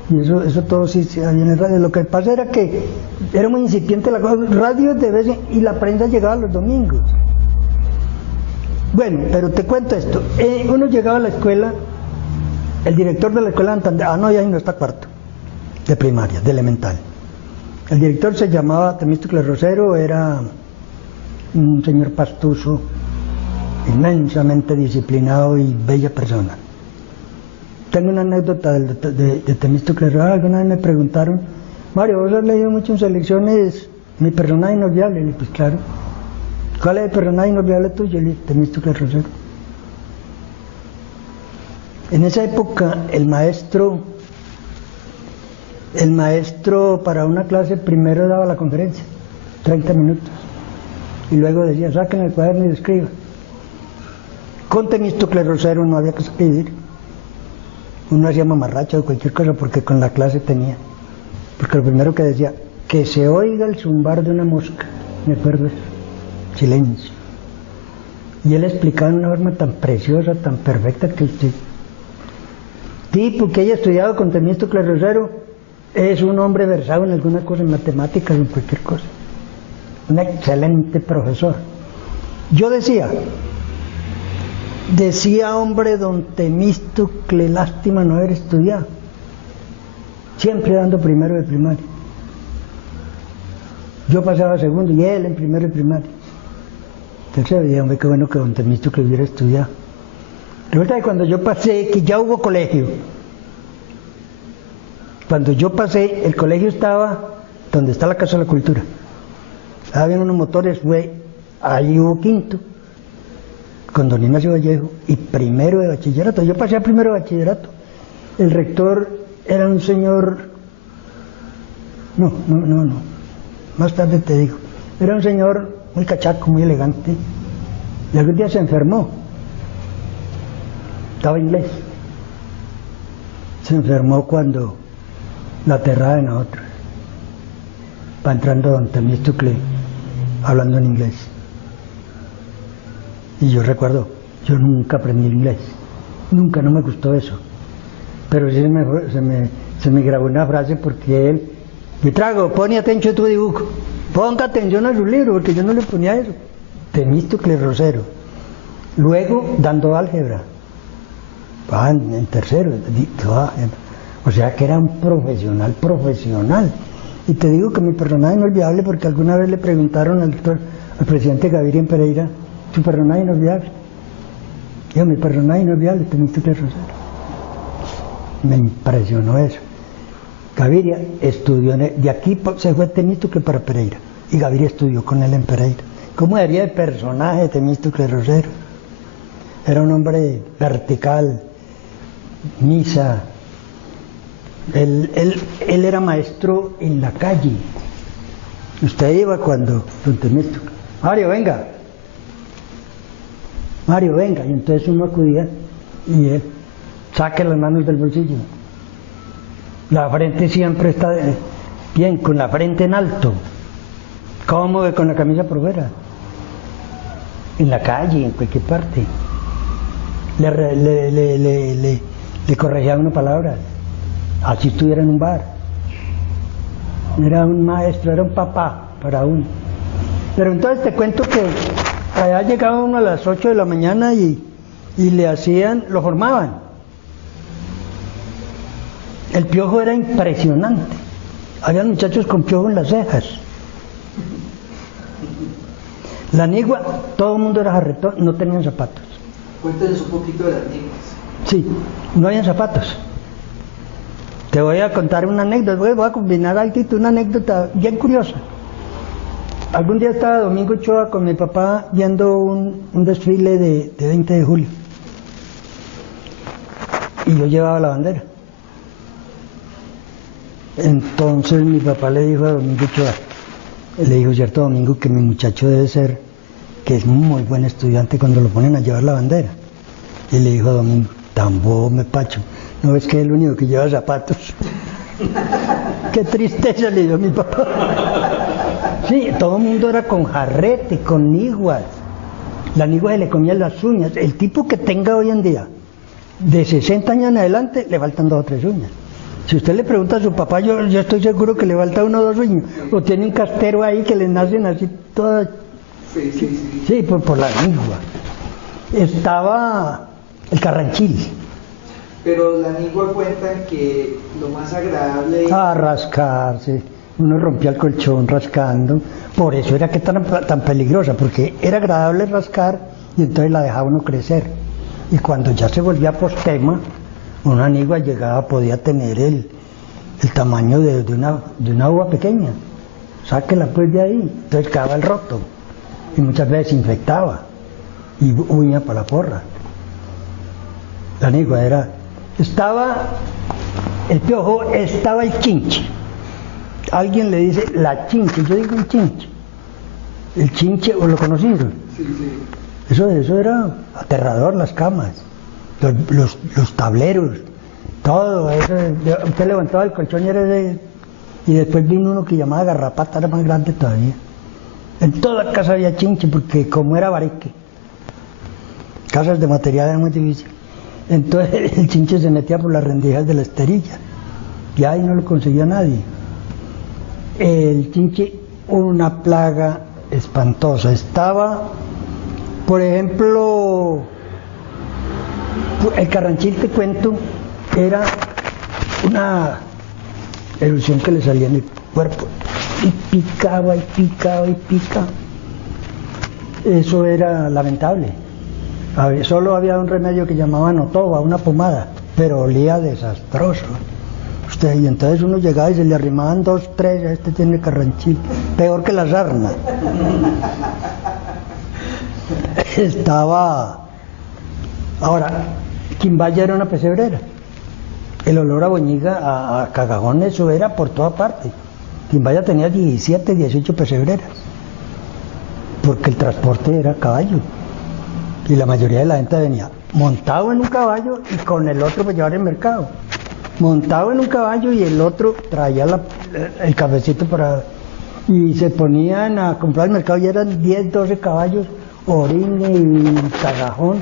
Y eso todo sí había en el radio. Lo que pasa era que era muy incipiente la cosa. Radio de vez y la prensa llegaba los domingos. Bueno, pero te cuento esto. Uno llegaba a la escuela, el director de la escuela de Santander, ya no está cuarto, de primaria, de elemental. El director se llamaba Temístocles Rosero, era un señor pastuso, inmensamente disciplinado y bella persona. Tengo una anécdota de Temístocles Rosero. Alguna vez me preguntaron, Mario, ¿vos has leído mucho en selecciones Mi personaje inolvidable? Le dije, pues claro. ¿Cuál es el personaje inolvidable tuyo? Le dije, Temístocles Rosero. En esa época el maestro para una clase primero daba la conferencia, 30 minutos, y luego decía, saquen el cuaderno y escriban. Con Temístocles Rosero no había que escribir, uno hacía mamarracha o cualquier cosa porque con la clase tenía, porque lo primero que decía, que se oiga el zumbar de una mosca, me acuerdo eso, silencio. Y él explicaba de una forma tan preciosa, tan perfecta, que usted, tipo que haya estudiado con Temístocles Rosero, es un hombre versado en alguna cosa, en matemáticas, en cualquier cosa. Un excelente profesor. Yo decía, hombre, don Temístocles, lástima no haber estudiado. Siempre dando primero de primaria. Yo pasaba segundo y él en primero de primaria. Tercero, dije, hombre, qué bueno que don Temístocles hubiera estudiado. Resulta que cuando yo pasé, que ya hubo colegio, cuando yo pasé, el colegio estaba donde está la Casa de la Cultura. Había unos motores, ahí hubo quinto, con don Ignacio Vallejo, y primero de bachillerato. Yo pasé a primero de bachillerato. El rector era un señor, no, más tarde te digo, era un señor muy cachaco, muy elegante, y algún día se enfermó. Estaba inglés. Se enfermó cuando la aterraba en nosotros. Va entrando don Temístocles hablando en inglés. Y yo recuerdo, yo nunca aprendí inglés. Nunca, no me gustó eso. Pero sí se me grabó una frase porque él, me trago, pone atención a tu dibujo. Ponga atención a su libro, porque yo no le ponía eso. Temístocles Rosero. Luego, dando álgebra. En tercero, o sea que era un profesional. Y te digo que mi personaje inolvidable, porque alguna vez le preguntaron al presidente Gaviria en Pereira, ¿tu personaje inolvidable? Yo, mi personaje inolvidable, Temístocles Rosero. Me impresionó eso. Gaviria estudió, de aquí se fue Temístocles para Pereira, y Gaviria estudió con él en Pereira. ¿Cómo sería el personaje de Temístocles Rosero? Era un hombre vertical, misa. Él era maestro en la calle. Usted iba cuando don Temístocles, Mario, venga, y entonces uno acudía y él saque las manos del bolsillo. La frente siempre está bien, con la frente en alto, cómodo, con la camisa por fuera, en la calle, en cualquier parte. Le corregía una palabra, así estuviera en un bar. Era un maestro, era un papá para uno. Pero entonces te cuento que allá llegaba uno a las 8 de la mañana y le hacían, lo formaban. El piojo era impresionante. Había muchachos con piojo en las cejas. La nigua, todo el mundo era jarretón, no tenían zapatos. Cuéntenos un poquito de las niguas. Sí, no habían zapatos. Te voy a contar una anécdota, voy a combinar algo, una anécdota bien curiosa. Algún día estaba Domingo Ochoa con mi papá viendo un desfile de 20 de julio. Y yo llevaba la bandera. Entonces mi papá le dijo a Domingo Ochoa, le dijo, cierto Domingo, que mi muchacho debe ser, que es muy buen estudiante cuando lo ponen a llevar la bandera. Y le dijo a Domingo, tan bobo me pacho, ¿no ves que es el único que lleva zapatos? Qué tristeza le dio a mi papá. Sí, todo el mundo era con jarrete, con niguas. La nigua se le comían las uñas. El tipo que tenga hoy en día, de 60 años en adelante, le faltan 2 o 3 uñas. Si usted le pregunta a su papá, yo estoy seguro que le falta 1 o 2 uñas. O tiene un castero ahí que le nacen así todas. Sí, por la nigua. Estaba el carranchil. Pero la nigua cuenta que lo más agradable... A rascar, sí. Uno rompía el colchón rascando. Por eso era que tan peligrosa, porque era agradable rascar y entonces la dejaba uno crecer. Y cuando ya se volvía postema, una nigua llegaba, podía tener el tamaño de una uva pequeña. Sáquela pues de ahí, entonces quedaba el roto. Y muchas veces infectaba. Y uña para la porra. La nigua era... Estaba el piojo, estaba el chinche. Alguien le dice la chinche, yo digo el chinche. El chinche, ¿o lo conocieron? Sí. Eso era aterrador, las camas, los tableros, todo eso. Usted levantaba el colchón y después vino uno que llamaba garrapata, era más grande todavía. En toda casa había chinche, porque como era bareque, casas de material era muy difícil. Entonces el chinche se metía por las rendijas de la esterilla y ahí no lo conseguía nadie. El chinche, una plaga espantosa. Estaba, por ejemplo, el carranchil, te cuento, era una erupción que le salía en el cuerpo y picaba. Eso era lamentable. Solo había un remedio que llamaban otoba, una pomada, pero olía desastroso. Y entonces uno llegaba y se le arrimaban 2, 3, este tiene carranchil, peor que la sarna. Ahora, Quimbaya era una pesebrera. El olor a boñiga, a cagajón, eso era por toda parte. Quimbaya tenía 17, 18 pesebreras, porque el transporte era caballo. Y la mayoría de la gente venía montado en un caballo y con el otro para llevar el mercado. Montado en un caballo y el otro traía el cafecito y se ponían a comprar el mercado y eran 10, 12 caballos, orine y cagajón.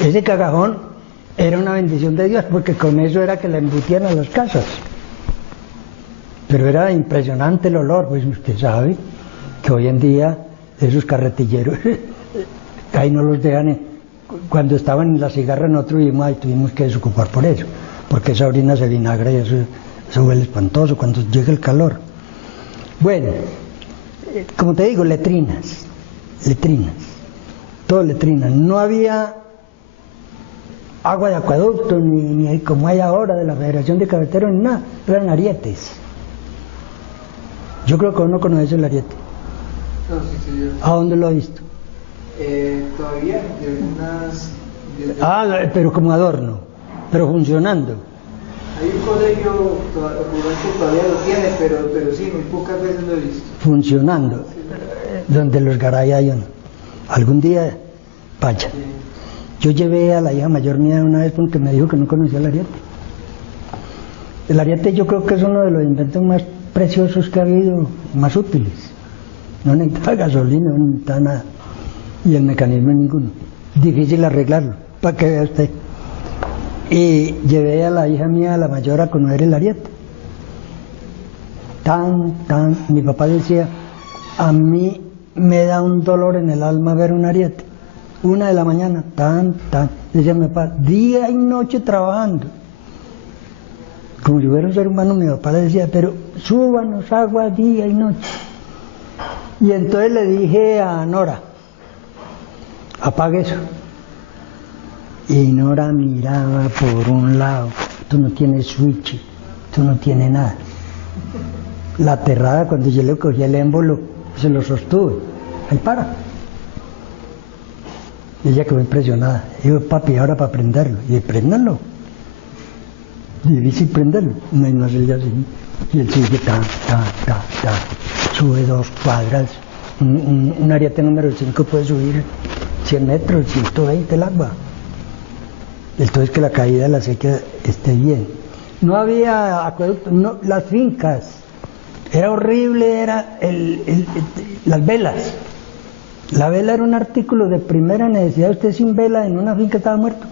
Ese cagajón era una bendición de Dios porque con eso era que la embutían a las casas. Pero era impresionante el olor, pues usted sabe que hoy en día esos carretilleros ahí no los dejan. Cuando estaban en la cigarra nosotros vimos ahí, tuvimos que desocupar por eso, porque esa orina se vinagra y eso huele espantoso cuando llega el calor. Bueno, como te digo, letrinas, todo letrinas. No había agua de acueducto, ni como hay ahora de la Federación de Cafeteros, ni nada, eran arietes. Yo creo que uno conoce el ariete. No, sí, señor. ¿A dónde lo ha visto? Todavía, de algunas... pero como adorno, pero funcionando. Hay un colegio rural que todavía lo tiene, pero sí, muy pocas veces lo he visto. Funcionando, sí. Donde los garay hay uno. Algún día, vaya. Sí. Yo llevé a la hija mayor mía una vez porque me dijo que no conocía el ariete. El ariete yo creo que es uno de los inventos más preciosos que ha habido, más útiles. No necesita gasolina, no necesita nada. Y el mecanismo es ninguno. Difícil arreglarlo, para que vea usted. Y llevé a la hija mía, la mayor, a conocer el ariete. Mi papá decía, a mí me da un dolor en el alma ver un ariete. 1 de la mañana, decía mi papá, día y noche trabajando. Como si fuera un ser humano, mi papá le decía, pero súbanos agua día y noche. Y entonces le dije a Nora, apague eso. Y Nora miraba por un lado, tú no tienes switch, tú no tienes nada. La aterrada, cuando yo le cogí el émbolo, se lo sostuve, ahí para. Y ella quedó impresionada. Digo, papi, ahora para prenderlo. Y préndanlo. Difícil prenderlo. No sé ya así. Y él sigue, sube 2 cuadras. Un ariete número 5 puede subir 100 metros, 120 el agua. Entonces que la caída de la sequía esté bien. No había acueducto, no, las fincas Era horrible, era las velas. La vela era un artículo de primera necesidad. Usted sin vela en una finca estaba muerto.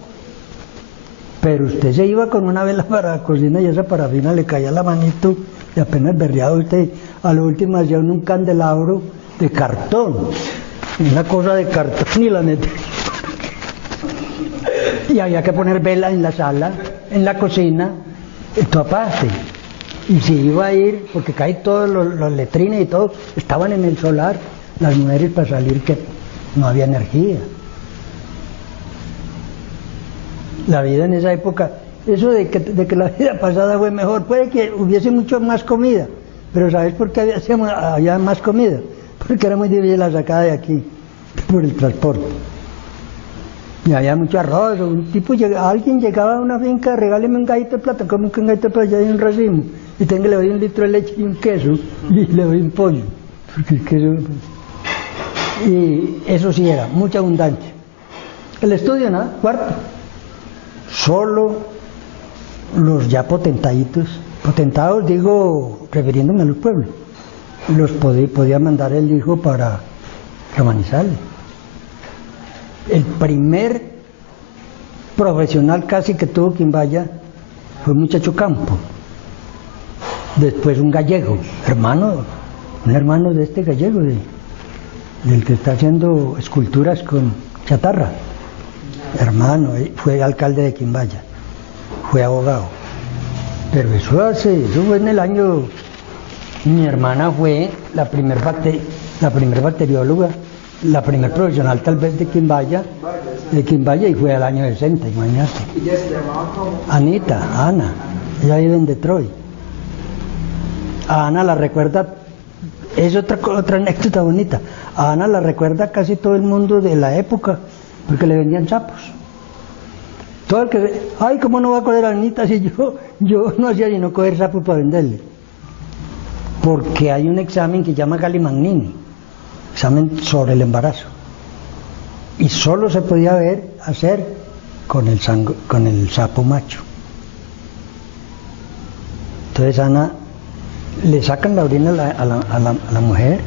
Pero usted se iba con una vela para la cocina y esa parafina le caía la manito y apenas berreaba usted. A lo último hacía un candelabro de cartón. Una cosa de cartón y la metía. Y había que poner vela en la sala, en la cocina, en toda parte. Y se iba a ir, porque caí todos los letrines y todo, estaban en el solar, las mujeres para salir que no había energía. La vida en esa época, eso de que la vida pasada fue mejor, puede que hubiese mucho más comida, pero ¿sabes por qué había más comida? Porque era muy difícil la sacada de aquí, por el transporte. Y había mucho arroz, alguien llegaba a una finca, regáleme un gallito de plata, como un gallito de plata, ya hay un racimo, y tengo le doy un litro de leche y un queso, y le doy un pollo, porque el queso... Y eso sí era, mucha abundancia. El estudio, nada, cuarto. Solo los ya potentados digo, refiriéndome a los pueblos, los podía mandar el hijo para Manizales. El primer profesional casi que tuvo Quimbaya fue un muchacho campo, después un gallego, un hermano de este gallego, del que está haciendo esculturas con chatarra, hermano, fue alcalde de Quimbaya, fue abogado, pero eso fue en el año, mi hermana fue la primer bacterióloga, la primer profesional tal vez de Quimbaya, y fue al año 60, imagínate. ¿Y ella se llamaba cómo? Ana, ella vive en Detroit. A Ana la recuerda, es otra anécdota bonita, a Ana la recuerda casi todo el mundo de la época, porque le vendían sapos. Todo el que, ay, ¿cómo no va a coger a Anita si yo no hacía sino coger sapos para venderle? Porque hay un examen que se llama Galli-Magnini, examen sobre el embarazo, y solo se podía hacer con el sapo macho. Entonces Ana, le sacan la orina a la mujer,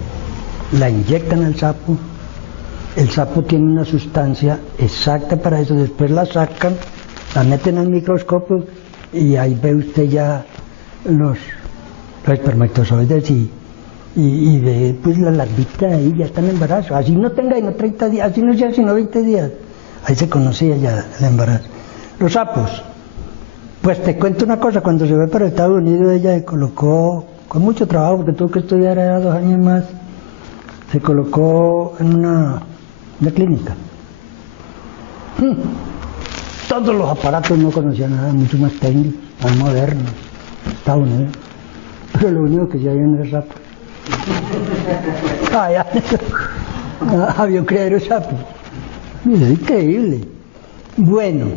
la inyectan al sapo, el sapo tiene una sustancia exacta para eso, después la sacan, la meten al microscopio y ahí ve usted ya los espermatozoides y ve pues la larvita ahí, ya está en embarazo, así no tenga sino 30 días, así no sea sino 20 días, ahí se conocía ya el embarazo. Los sapos, pues te cuento una cosa, cuando se fue para Estados Unidos ella se colocó, con mucho trabajo porque tuvo que estudiar era 2 años más, se colocó en una clínica. Todos los aparatos no conocía nada, mucho más técnicos, más modernos, Estados Unidos, pero lo único que se había era sapo. Había un criadero de sapos. Es increíble. Bueno,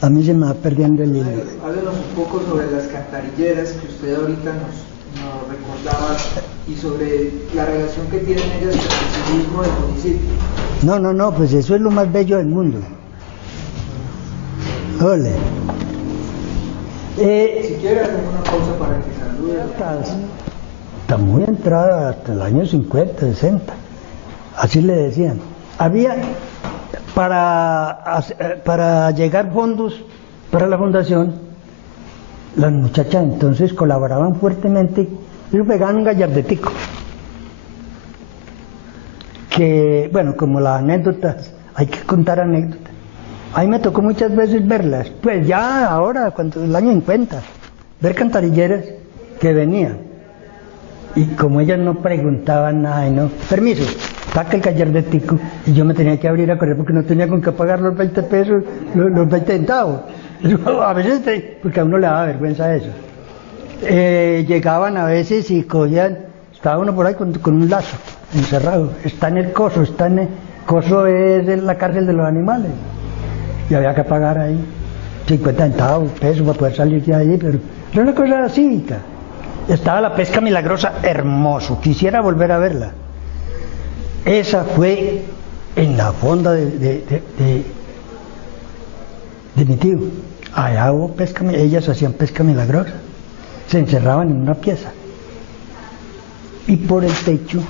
a mí se me va perdiendo el hilo. Háblenos un poco sobre las cantarilleras que usted ahorita nos recordaba y sobre la relación que tienen ellas con el civismo del municipio. No, pues eso es lo más bello del mundo. Ole. Si quiere hacer una pausa para que salude. Está muy entrada hasta el año 50, 60. Así le decían. Había, para llegar fondos para la fundación, las muchachas entonces colaboraban fuertemente y pegaban un gallardetico. Que, bueno, como las anécdotas, hay que contar anécdotas. A mí me tocó muchas veces verlas, pues ya ahora, cuando el año 50, ver cantarilleras que venían. Y como ellas no preguntaban nada, y no, permiso, saca el gallardetico, y yo me tenía que abrir a correr porque no tenía con qué pagar los 20 pesos, los 20 centavos. A veces, porque a uno le daba vergüenza eso. Llegaban a veces y cogían, estaba uno por ahí con un lazo, encerrado, está en el coso, coso es en la cárcel de los animales. Y había que pagar ahí 50 centavos, pesos para poder salir de ahí, pero era una cosa cívica. Estaba la pesca milagrosa, hermoso, quisiera volver a verla. Esa fue en la fonda de mi tío. Allá hubo pesca, ellas hacían pesca milagrosa, se encerraban en una pieza y por el techo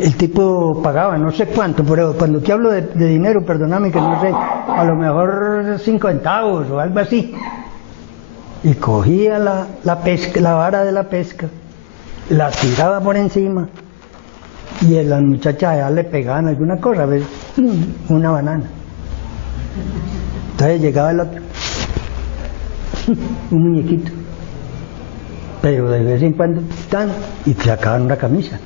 el tipo pagaba no sé cuánto, pero cuando te hablo de dinero, perdóname que no sé, a lo mejor 5 centavos o algo así, y cogía la pesca, la vara de la pesca, la tiraba por encima y a las muchachas allá le pegaban alguna cosa, ¿ves? Una banana. Entonces llegaba el otro, un muñequito, pero de vez en cuando y sacaban una camisa.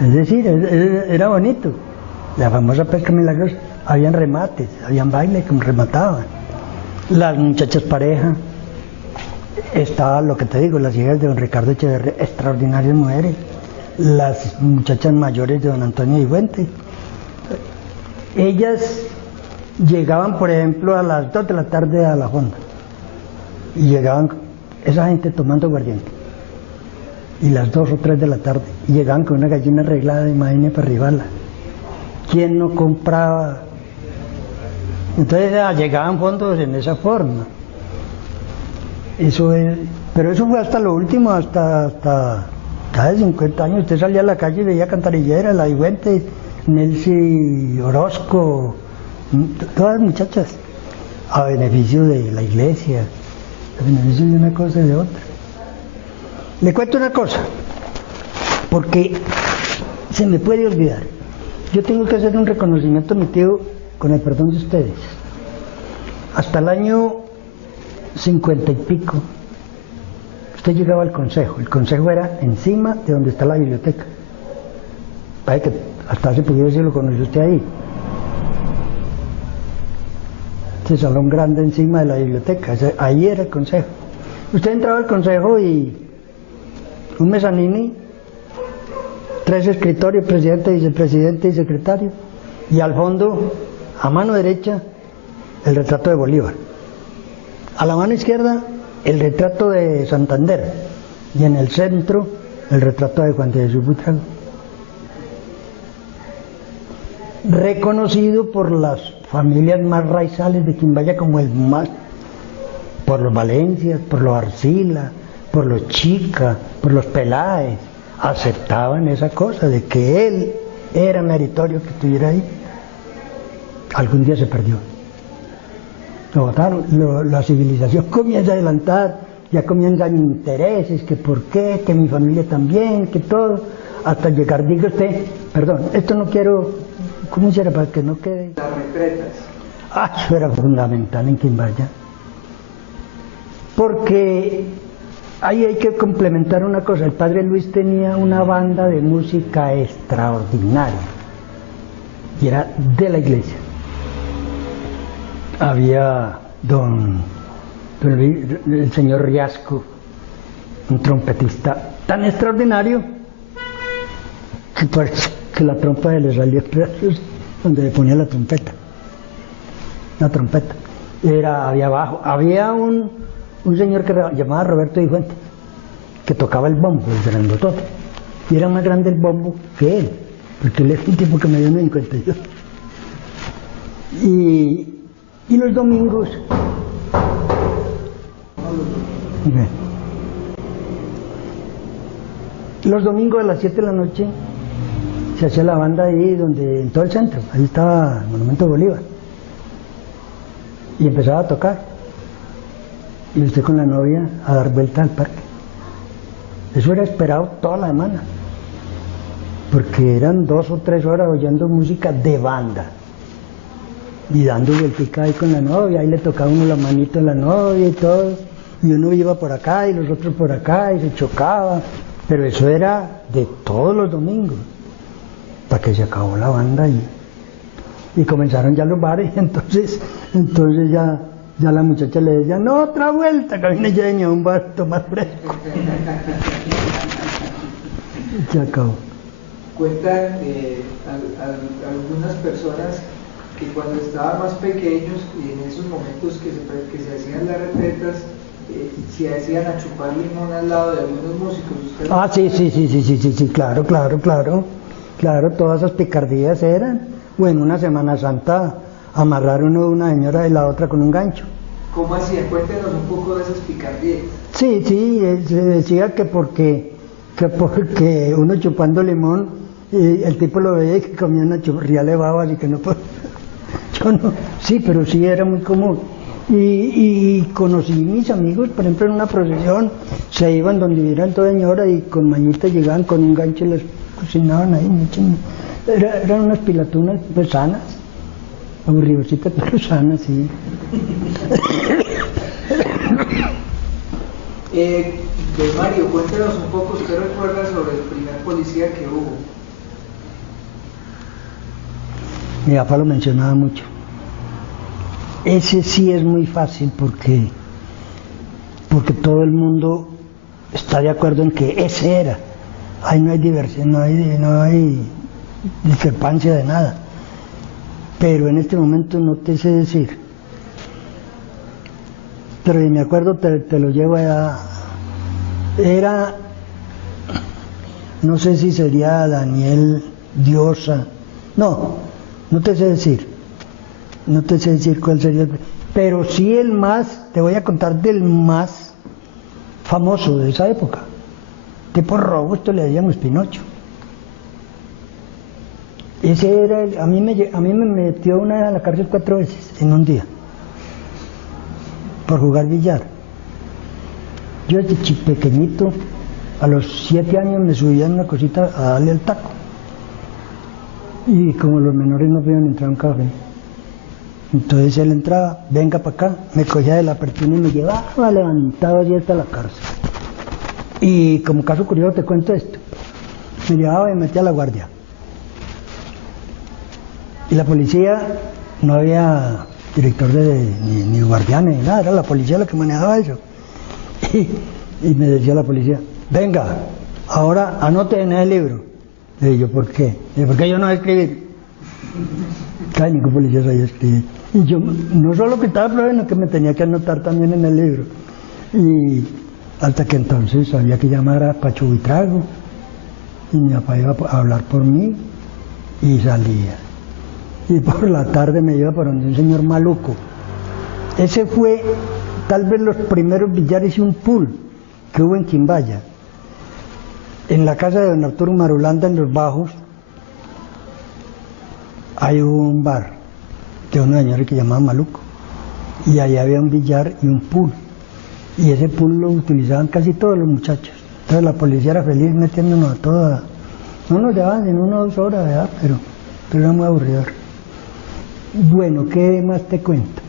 Es decir, era bonito. La famosa pesca milagrosa. Habían remates, habían bailes que remataban. Las muchachas pareja. Estaba lo que te digo, las hijas de don Ricardo Echeverría, extraordinarias mujeres. Las muchachas mayores de don Antonio Cifuentes. Ellas llegaban, por ejemplo, a las 2 de la tarde a la fonda. Y llegaban esa gente tomando aguardiente. Y las 2 o 3 de la tarde, y llegaban con una gallina arreglada de maíz para arribarla. ¿Quién no compraba? Entonces llegaban fondos en esa forma. Pero eso fue hasta lo último, hasta de 50 años. Usted salía a la calle y veía Cantarillera, La Cifuentes, Nelcy Orozco, todas las muchachas, a beneficio de la iglesia, a beneficio de una cosa y de otra. Le cuento una cosa, porque se me puede olvidar. Yo tengo que hacer un reconocimiento a mi tío, con el perdón de ustedes. Hasta el año 50 y pico, usted llegaba al consejo. El consejo era encima de donde está la biblioteca. Parece que hasta hace poquito si lo conoció usted ahí. Ese salón grande encima de la biblioteca, ahí era el consejo. Usted entraba al consejo y un mezanini, 3 escritorios, presidente, vicepresidente y secretario, y al fondo, a mano derecha, el retrato de Bolívar, a la mano izquierda el retrato de Santander, y en el centro el retrato de Juan de Jesús Buitrago, reconocido por las familias más raizales de Quimbaya como el más, por los Valencias, por los Arcila, por los Chica, por los Peláez, aceptaban esa cosa de que él era meritorio que estuviera ahí. Algún día se perdió. Lo votaron, la civilización comienza a adelantar, ya comienzan intereses, que por qué, que mi familia también, que todo, hasta llegar, diga usted, perdón, esto no quiero, ¿cómo hiciera para que no quede? Las retretas. Eso era fundamental en Quimbaya. Porque ahí hay que complementar una cosa. El padre Luis tenía una banda de música extraordinaria y era de la iglesia. Había el señor Riasco, un trompetista tan extraordinario que parece que la trompa le salía pedazos donde le ponía la trompeta. Una trompeta. Había bajo. Había un señor que llamaba Roberto Cifuentes, que tocaba el bombo, el grandotote, y era más grande el bombo que él, porque él es un tipo que me dio 52. Y los domingos, a las 7 de la noche se hacía la banda ahí en todo el centro, ahí estaba el Monumento de Bolívar, y empezaba a tocar. Y usted con la novia a dar vuelta al parque. Eso era esperado toda la semana, porque eran 2 o 3 horas oyendo música de banda y dando vueltica ahí con la novia. Ahí le tocaba uno la manito a la novia y todo, y uno iba por acá y los otros por acá y se chocaba, pero eso era de todos los domingos, hasta que se acabó la banda y comenzaron ya los bares. Entonces ya la muchacha le decía, no, otra vuelta, que viene ya venía un bar más fresco. Se acabó. Cuentan algunas personas que cuando estaban más pequeños y en esos momentos que se hacían las retretas, se hacían a chupar limón al lado de algunos músicos. Sí, claro, todas esas picardías eran. O en una Semana Santa amarrar uno de una señora y la otra con un gancho. ¿Cómo hacían? Cuéntenos un poco de esas picardías. Sí, se decía que porque que porque uno chupando limón y el tipo lo veía y que comía una churria de babas y que no podía. Yo no, sí, pero sí era muy común. Y conocí mis amigos, por ejemplo, en una procesión, se iban donde vivieran toda señora y con mañitas llegaban con un gancho y les cocinaban ahí. Eran unas pilatunas pues sanas, aburridositas pero sanas, sí. Don Mario, cuéntenos un poco, ¿usted recuerda sobre el primer policía que hubo? Mi papá lo mencionaba mucho. Ese sí es muy fácil porque todo el mundo está de acuerdo en que ese era. Ahí no hay diversión, no hay discrepancia de nada. Pero en este momento no te sé decir. Pero si me acuerdo te lo llevo a... Era... No sé si sería Daniel Diosa. No te sé decir. No te sé decir cuál sería, pero sí el más, te voy a contar del más famoso de esa época. Tipo robusto le decíamos Pinocho. Ese era, a mí me metió una vez a la cárcel 4 veces en un día, por jugar billar. Yo desde pequeñito, a los 7 años me subía en una cosita a darle el taco. Y como los menores no podían entrar a un café, entonces él entraba, venga para acá, me cogía de la pertina y me llevaba levantado allí hasta la cárcel. Y como caso curioso te cuento esto, me llevaba y me metía a la guardia. Y la policía, no había director ni guardianes ni nada, era la policía la que manejaba eso. Y me decía la policía, venga, ahora anote en el libro. Le digo, ¿por qué? Le digo, porque yo no sé escribir. Ay, ningún policía sabía escribir. Y yo no solo quitaba pruebas, sino que me tenía que anotar también en el libro. Y hasta que entonces había que llamar a Pacho Buitrago, y mi papá iba a hablar por mí, y salía. Y por la tarde me iba para donde un señor maluco. Ese fue tal vez los primeros billares y un pool que hubo en Quimbaya. En la casa de don Arturo Marulanda, en Los Bajos, hay un bar de unos señores que llamaban Maluco, y allá había un billar y un pool, y ese pool lo utilizaban casi todos los muchachos. Entonces la policía era feliz metiéndonos a todos. No nos llevaban en 1 o 2 horas, ¿verdad? Pero era muy aburridor. Bueno, ¿qué más te cuento?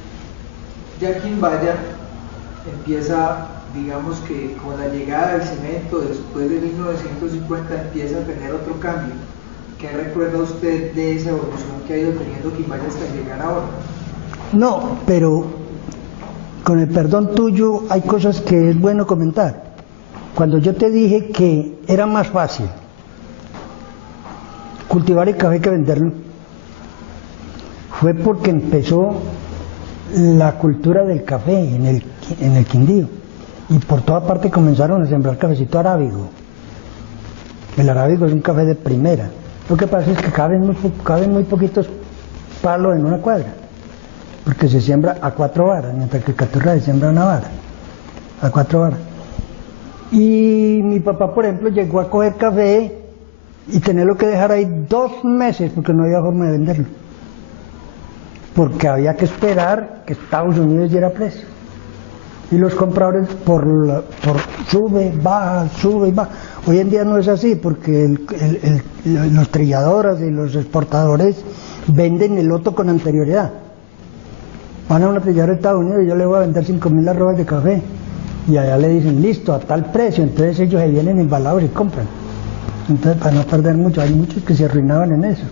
Ya Quimbaya empieza, digamos que con la llegada del cemento después de 1950 empieza a tener otro cambio. ¿Qué recuerda usted de esa evolución que ha ido teniendo Quimbaya hasta llegar ahora? No, pero con el perdón tuyo hay cosas que es bueno comentar. Cuando yo te dije que era más fácil cultivar el café que venderlo, fue porque empezó la cultura del café en el Quindío, y por toda parte comenzaron a sembrar cafecito arábigo. El arábigo es un café de primera. Lo que pasa es que caben muy poquitos palos en una cuadra, porque se siembra a 4 varas, mientras que el caturra se siembra a 1 vara, a 4 varas. Y mi papá, por ejemplo, llegó a coger café y tenerlo que dejar ahí 2 meses porque no había forma de venderlo, porque había que esperar que Estados Unidos diera precio. Y los compradores por sube, baja. Hoy en día no es así, porque los trilladoras y los exportadores venden el loto con anterioridad. Van a una trilladora de Estados Unidos y yo le voy a vender 5.000 arrobas de café, y allá le dicen listo, a tal precio. Entonces ellos se vienen embalados y compran. Entonces, para no perder mucho, hay muchos que se arruinaban en eso.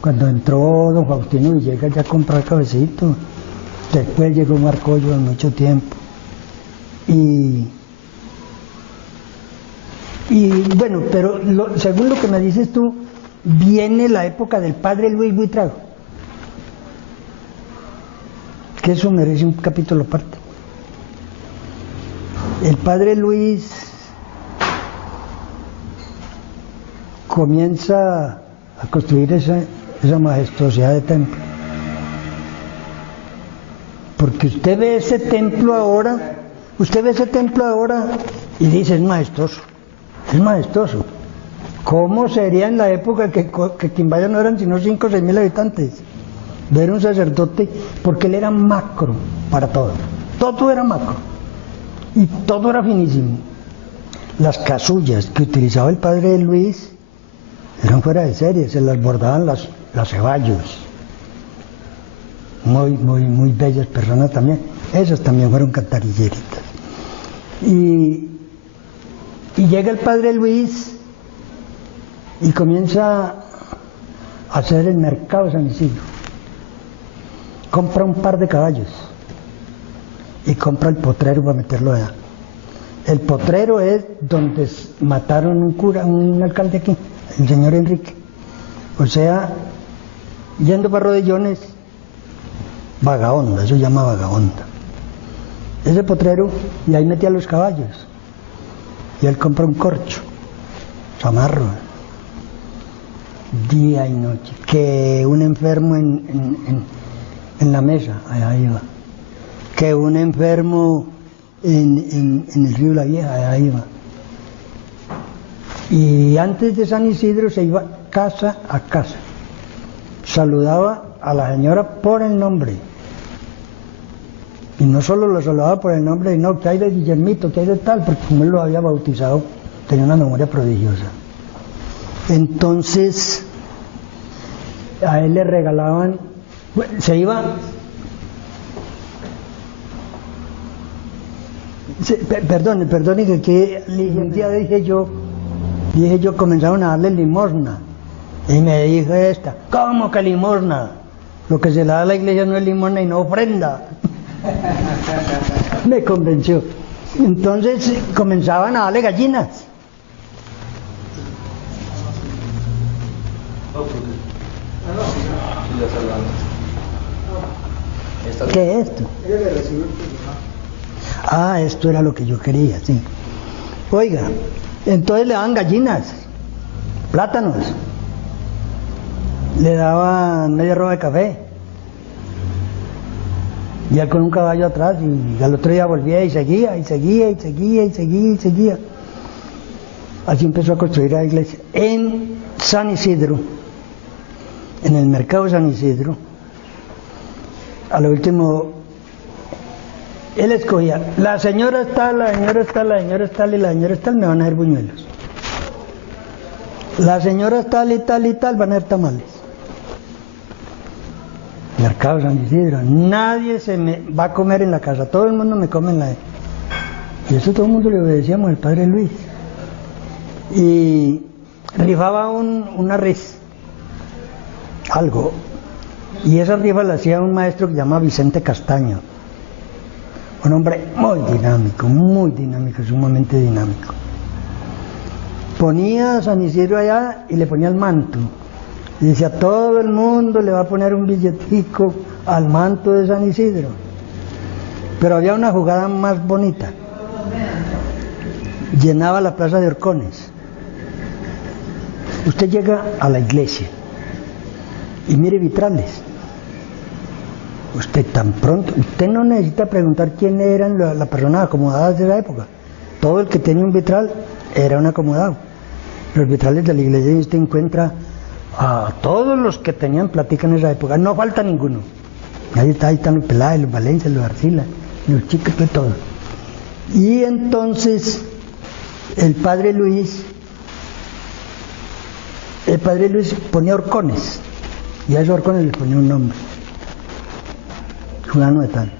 Cuando entró don Faustino Villegas ya a comprar cafecito, después llegó Marcollo en mucho tiempo. Y bueno, pero según lo que me dices tú, viene la época del padre Luis Buitrago, que eso merece un capítulo aparte. El padre Luis comienza a construir esa majestuosidad de templo, porque usted ve ese templo ahora y dice, es majestuoso, Es majestuoso. ¿Cómo sería en la época que Quimbaya no eran sino 5 o 6 mil habitantes? Ver un sacerdote, porque él era macro para todo. Todo era macro. Y todo era finísimo. Las casullas que utilizaba el padre Luis eran fuera de serie, se las bordaban los Ceballos. Muy bellas personas también. Esas también fueron cantarilleritas. Y llega el padre Luis y comienza a hacer el mercado de San Isidro. Compra un par de caballos y compra el potrero para meterlo allá. El potrero es donde mataron un alcalde aquí, el señor Enrique. O sea, yendo para Rodellones, Vagahonda, eso se llama Vagahonda. Ese potrero, y ahí metía los caballos. Y él compra un corcho, zamarro, día y noche. Que un enfermo en la mesa, allá iba. Que un enfermo en el río La Vieja, allá iba. Y antes de San Isidro se iba casa a casa. Saludaba a la señora por el nombre. Y no solo lo saludaba por el nombre, no, que hay de Guillermito, que hay de tal, porque como él lo había bautizado, tenía una memoria prodigiosa. Entonces, a él le regalaban, se iba, perdone que un día dije yo, comenzaron a darle limosna. Y me dijo esta, ¿cómo que limosna? Lo que se le da a la iglesia no es limosna y no ofrenda. Me convenció. Entonces comenzaban a darle gallinas. ¿Qué es esto? Ah, esto era lo que yo quería, sí. Oiga, entonces le daban gallinas, plátanos, le daban media roba de café, y él con un caballo atrás, y al otro día volvía y seguía. Así empezó a construir la iglesia. En San Isidro, en el mercado de San Isidro, a lo último, él escogía, la señora tal, y la señora tal me van a hacer buñuelos. La señora tal y tal van a hacer tamales. Mercado San Isidro, nadie se me va a comer en la casa, todo el mundo me come en la... Y eso todo el mundo le obedecíamos al padre Luis. Y rifaba una res, algo, y esa rifa la hacía un maestro que se llama Vicente Castaño, un hombre muy dinámico, sumamente dinámico. Ponía a San Isidro allá y le ponía el manto. Y decía, todo el mundo le va a poner un billetico al manto de San Isidro. Pero había una jugada más bonita. Llenaba la plaza de horcones. Usted llega a la iglesia y mire vitrales. Usted tan pronto, usted no necesita preguntar quién eran las personas acomodadas de la época. Todo el que tenía un vitral era un acomodado. Los vitrales de la iglesia usted encuentra a todos los que tenían platica en esa época, no falta ninguno. Ahí están los Peláez, los Valencia, los Arcila, los chicos, de todo. Y entonces el padre Luis ponía horcones, y a esos horcones les ponía un nombre, fulano de tal.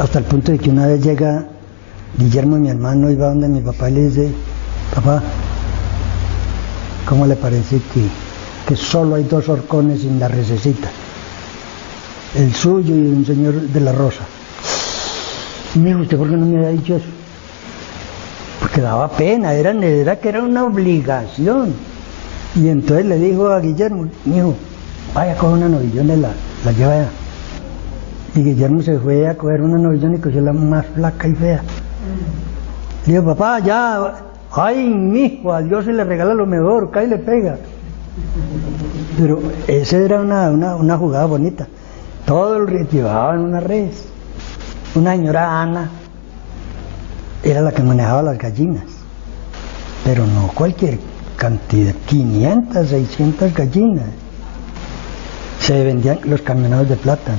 Hasta el punto de que una vez llega Guillermo, mi hermano, y va donde mi papá y le dice, papá, ¿cómo le parece que solo hay 2 horcones en la recesita? El suyo y un señor de la Rosa. Y me dijo, ¿usted por qué no me había dicho eso? Porque daba pena, era que era una obligación. Y entonces le dijo a Guillermo, mijo, vaya a coger una novillona y la lleva allá. Y Guillermo se fue a coger una novillona y cogió la más flaca y fea. Le dijo, papá, ya... Ay, mijo, a Dios se le regala lo mejor, cae y le pega. Pero esa era una jugada bonita. Todo el río llevaban una res. Una señora Ana era la que manejaba las gallinas. pero no cualquier cantidad, 500, 600 gallinas. Se vendían los camionados de plátano,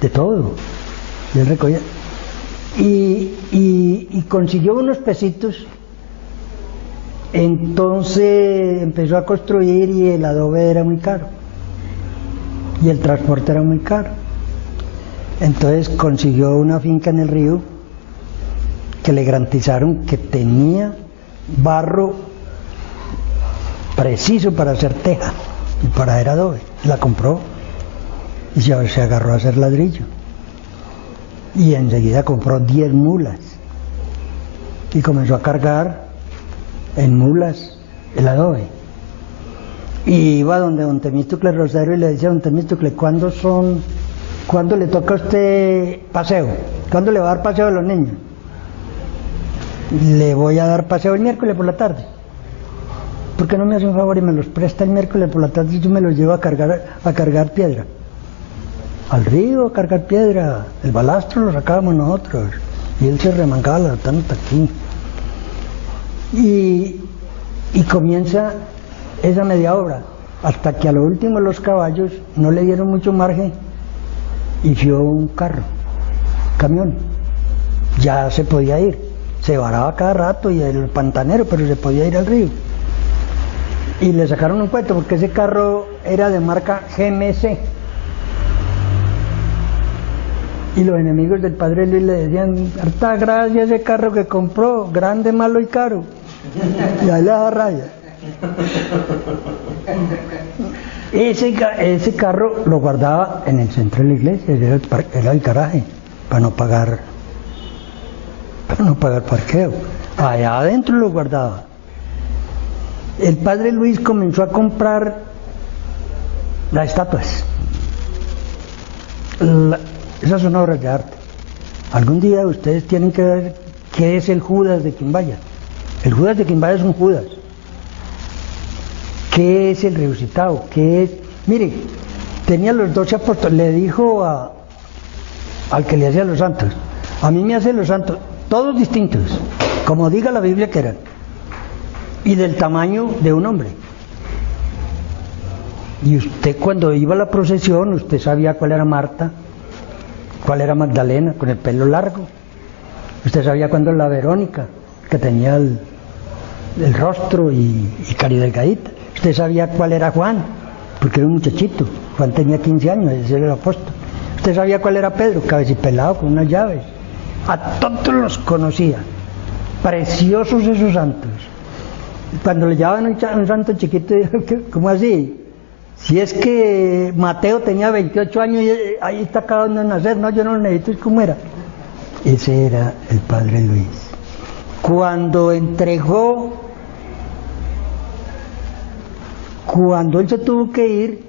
de todo. Y él recogía. Y consiguió unos pesitos. Entonces empezó a construir y el adobe era muy caro. Y el transporte era muy caro. Entonces consiguió una finca en el río que le garantizaron que tenía barro preciso para hacer teja y para hacer adobe. La compró y se agarró a hacer ladrillo. Y enseguida compró 10 mulas y comenzó a cargar en mulas el adobe. Y iba donde don Temístocle Rosero y le decía: don Temístocle, ¿cuándo le toca a usted paseo? ¿Cuándo le va a dar paseo a los niños? Le voy a dar paseo el miércoles por la tarde. ¿Por qué no me hace un favor y me los presta el miércoles por la tarde y yo me los llevo a cargar piedra? Al río a cargar piedra. El balastro lo sacábamos nosotros y él se remangaba la tanta aquí. Y comienza esa media obra, hasta que a lo último los caballos no le dieron mucho margen y vio un camión, ya se podía ir, se varaba cada rato y el pantanero, pero se podía ir al río. Y le sacaron un cuento porque ese carro era de marca GMC. Y los enemigos del padre Luis le decían: harta gracia ese carro que compró, grande, malo y caro. Y ahí le daba raya. Ese carro lo guardaba en el centro de la iglesia, era el garaje, para no pagar parqueo. Allá adentro lo guardaba. El padre Luis comenzó a comprar las estatuas. Esas son obras de arte. Algún día ustedes tienen que ver qué es el Judas de Quimbaya. El Judas de Quimbaya es un Judas. ¿Qué es el resucitado? ¿Qué es? Mire, tenía los 12 apóstoles, le dijo al que le hacía los santos: a mí me hacen los santos, todos distintos, como diga la Biblia que eran, y del tamaño de un hombre. Y usted cuando iba a la procesión, usted sabía cuál era Marta, cuál era Magdalena, con el pelo largo. Usted sabía cuándo la Verónica, que tenía el rostro y cari delgadita. Usted sabía cuál era Juan, porque era un muchachito. Juan tenía 15 años, ese era el apóstol. Usted sabía cuál era Pedro, cabecipelado con unas llaves. A todos los conocía. Preciosos esos santos. Cuando le llamaban un santo chiquito, ¿cómo así? Si es que Mateo tenía 28 años y ahí está acabando de nacer, no, yo no lo necesito, ¿cómo era? Ese era el padre Luis. Cuando él se tuvo que ir,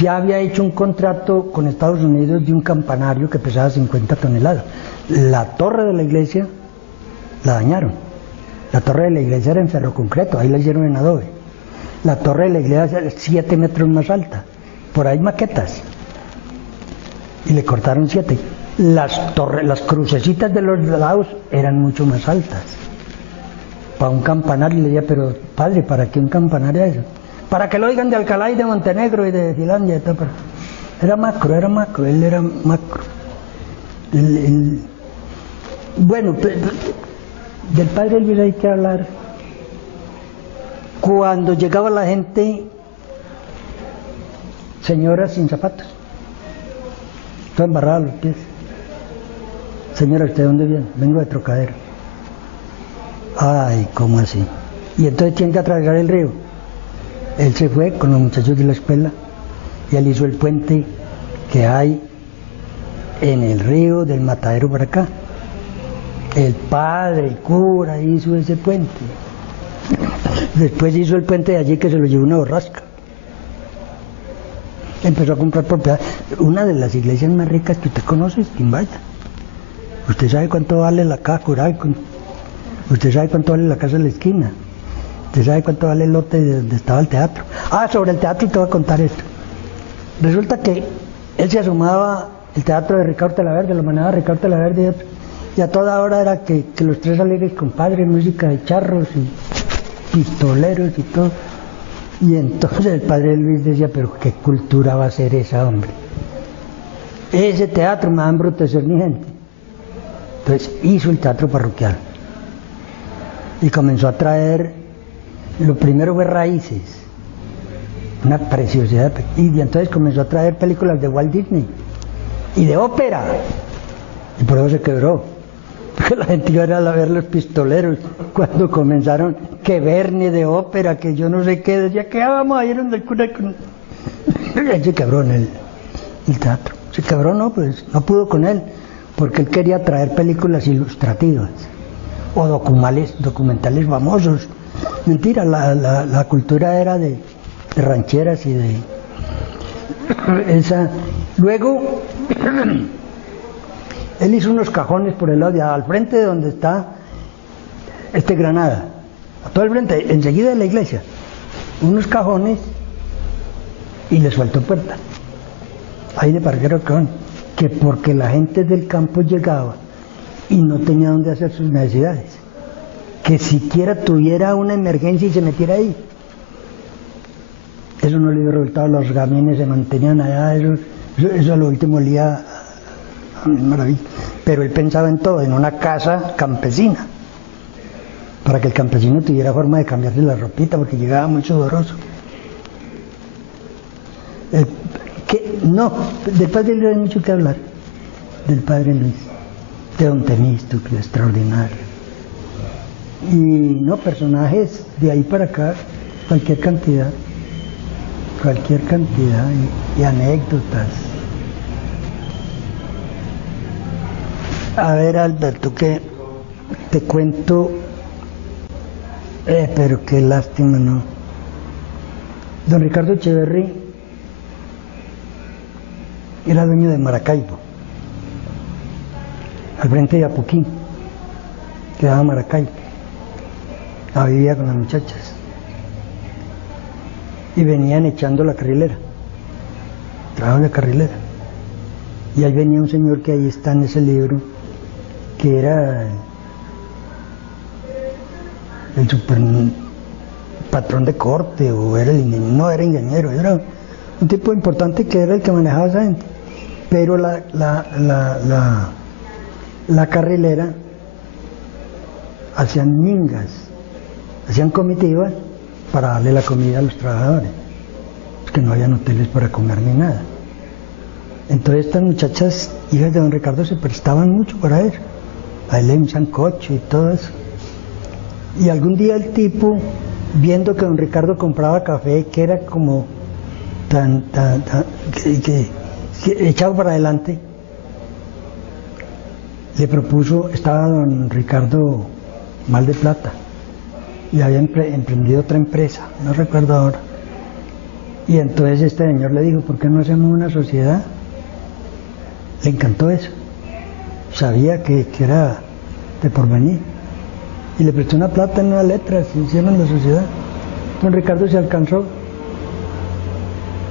ya había hecho un contrato con Estados Unidos de un campanario que pesaba 50 toneladas. La torre de la iglesia la dañaron. La torre de la iglesia era en ferroconcreto, ahí la hicieron en adobe. La torre de la iglesia era 7 metros más alta, por ahí maquetas. Y le cortaron 7. Las crucecitas de los lados eran mucho más altas. Para un campanario, le decía: pero padre, ¿para qué un campanario eso? Para que lo oigan de Alcalá y de Montenegro y de Finlandia y todo. Era macro, él era macro. Bueno, del padre Luis hay que hablar. Cuando llegaba la gente, señoras sin zapatos, todas embarradas los pies. Señora, ¿usted de dónde viene? Vengo de Trocadero. Ay, ¿cómo así? Y entonces tiene que atravesar el río. Él se fue con los muchachos de la escuela y él hizo el puente que hay en el río del Matadero para acá. El padre, el cura hizo ese puente. Después hizo el puente de allí que se lo llevó una borrasca. Empezó a comprar propiedad. Una de las iglesias más ricas que usted conoce es Quimbaya. Usted sabe cuánto vale la casa Cural, usted sabe cuánto vale la casa de la esquina, usted sabe cuánto vale el lote de donde estaba el teatro. Sobre el teatro te voy a contar esto. Resulta que él se asomaba el teatro de Ricardo Telaverde, lo manejaba Ricardo Telaverde y otro, Y a toda hora era que los tres alegres compadres, música de charros y pistoleros y todo. Y entonces el padre Luis decía, pero qué cultura va a ser esa, hombre. Ese teatro me va a embrutecer mi gente. Entonces hizo el teatro parroquial. Y comenzó a traer, lo primero fue Raíces, una preciosidad. Y entonces comenzó a traer películas de Walt Disney y de ópera. Y por eso se quebró. Porque la gente iba a ver Los Pistoleros cuando comenzaron que Verne de ópera, que yo no sé qué, decía que vamos a ir donde el cura con... Se quebró en el teatro. Se quebró, no, pues no pudo con él, porque él quería traer películas ilustrativas o documentales famosos. Mentira, la cultura era de rancheras y de esa. Luego él hizo unos cajones por el lado de al frente de donde está Granada, a todo el frente, enseguida de la iglesia, unos cajones, y le sueltó puerta. Ahí le parquearon cajón, que porque la gente del campo llegaba y no tenía dónde hacer sus necesidades, que siquiera tuviera una emergencia y se metiera ahí. Eso no le dio resultado, los gamines se mantenían allá, eso a lo último olía a maravilla. Pero él pensaba en todo, en una casa campesina, para que el campesino tuviera forma de cambiarse la ropita, porque llegaba muy sudoroso. No, del padre Luis hay mucho que hablar, del padre Luis, de don Temístocles, extraordinario. Y no, personajes de ahí para acá, cualquier cantidad y anécdotas. A ver, Alberto, que te cuento, pero qué lástima, ¿no? Don Ricardo Echeverry era dueño de Maracaibo, al frente de Apoquín, quedaba Maracaibo. Vivía con las muchachas y venían echando la carrilera, trabajo de carrilera, y ahí venía un señor que ahí está en ese libro, que era el super patrón de corte, o era el ingeniero, no era ingeniero, era un tipo importante que era el que manejaba a esa gente, pero la carrilera hacían mingas, hacían comitivas para darle la comida a los trabajadores, que no habían hoteles para comer ni nada. Entonces estas muchachas, hijas de don Ricardo, se prestaban mucho para eso, a él un sancocho y todo eso. Y algún día el tipo, viendo que don Ricardo compraba café, que era como que echado para adelante, le propuso, estaba don Ricardo mal de plata, y había emprendido otra empresa, no recuerdo ahora. Y entonces este señor le dijo, ¿por qué no hacemos una sociedad? Le encantó eso, sabía que era de porvenir, y le prestó una plata en una letra, se hicieron la sociedad. Don Ricardo se alcanzó,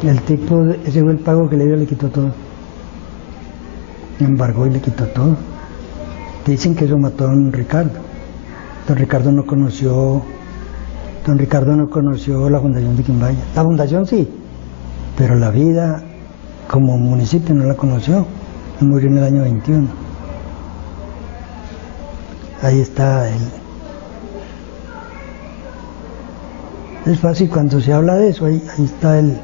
el tipo, ese fue el pago que le dio, le quitó todo, embargó y le quitó todo. Dicen que eso mató a don Ricardo. Don Ricardo no conoció la fundación de Quimbaya. La fundación sí, pero la vida como municipio no la conoció. Él murió en el año 21. Ahí está él. Es fácil cuando se habla de eso, ahí está el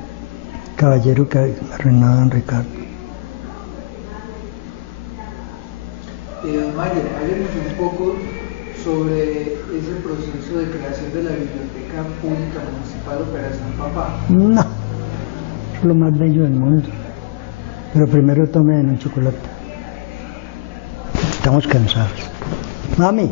caballero que arruinó a don Ricardo. Don Mario, háblenos un poco sobre ese proceso de creación de la Biblioteca Pública Municipal Operación Papá. No, es lo más bello del mundo. Pero primero tomen un chocolate. Estamos cansados. Mami.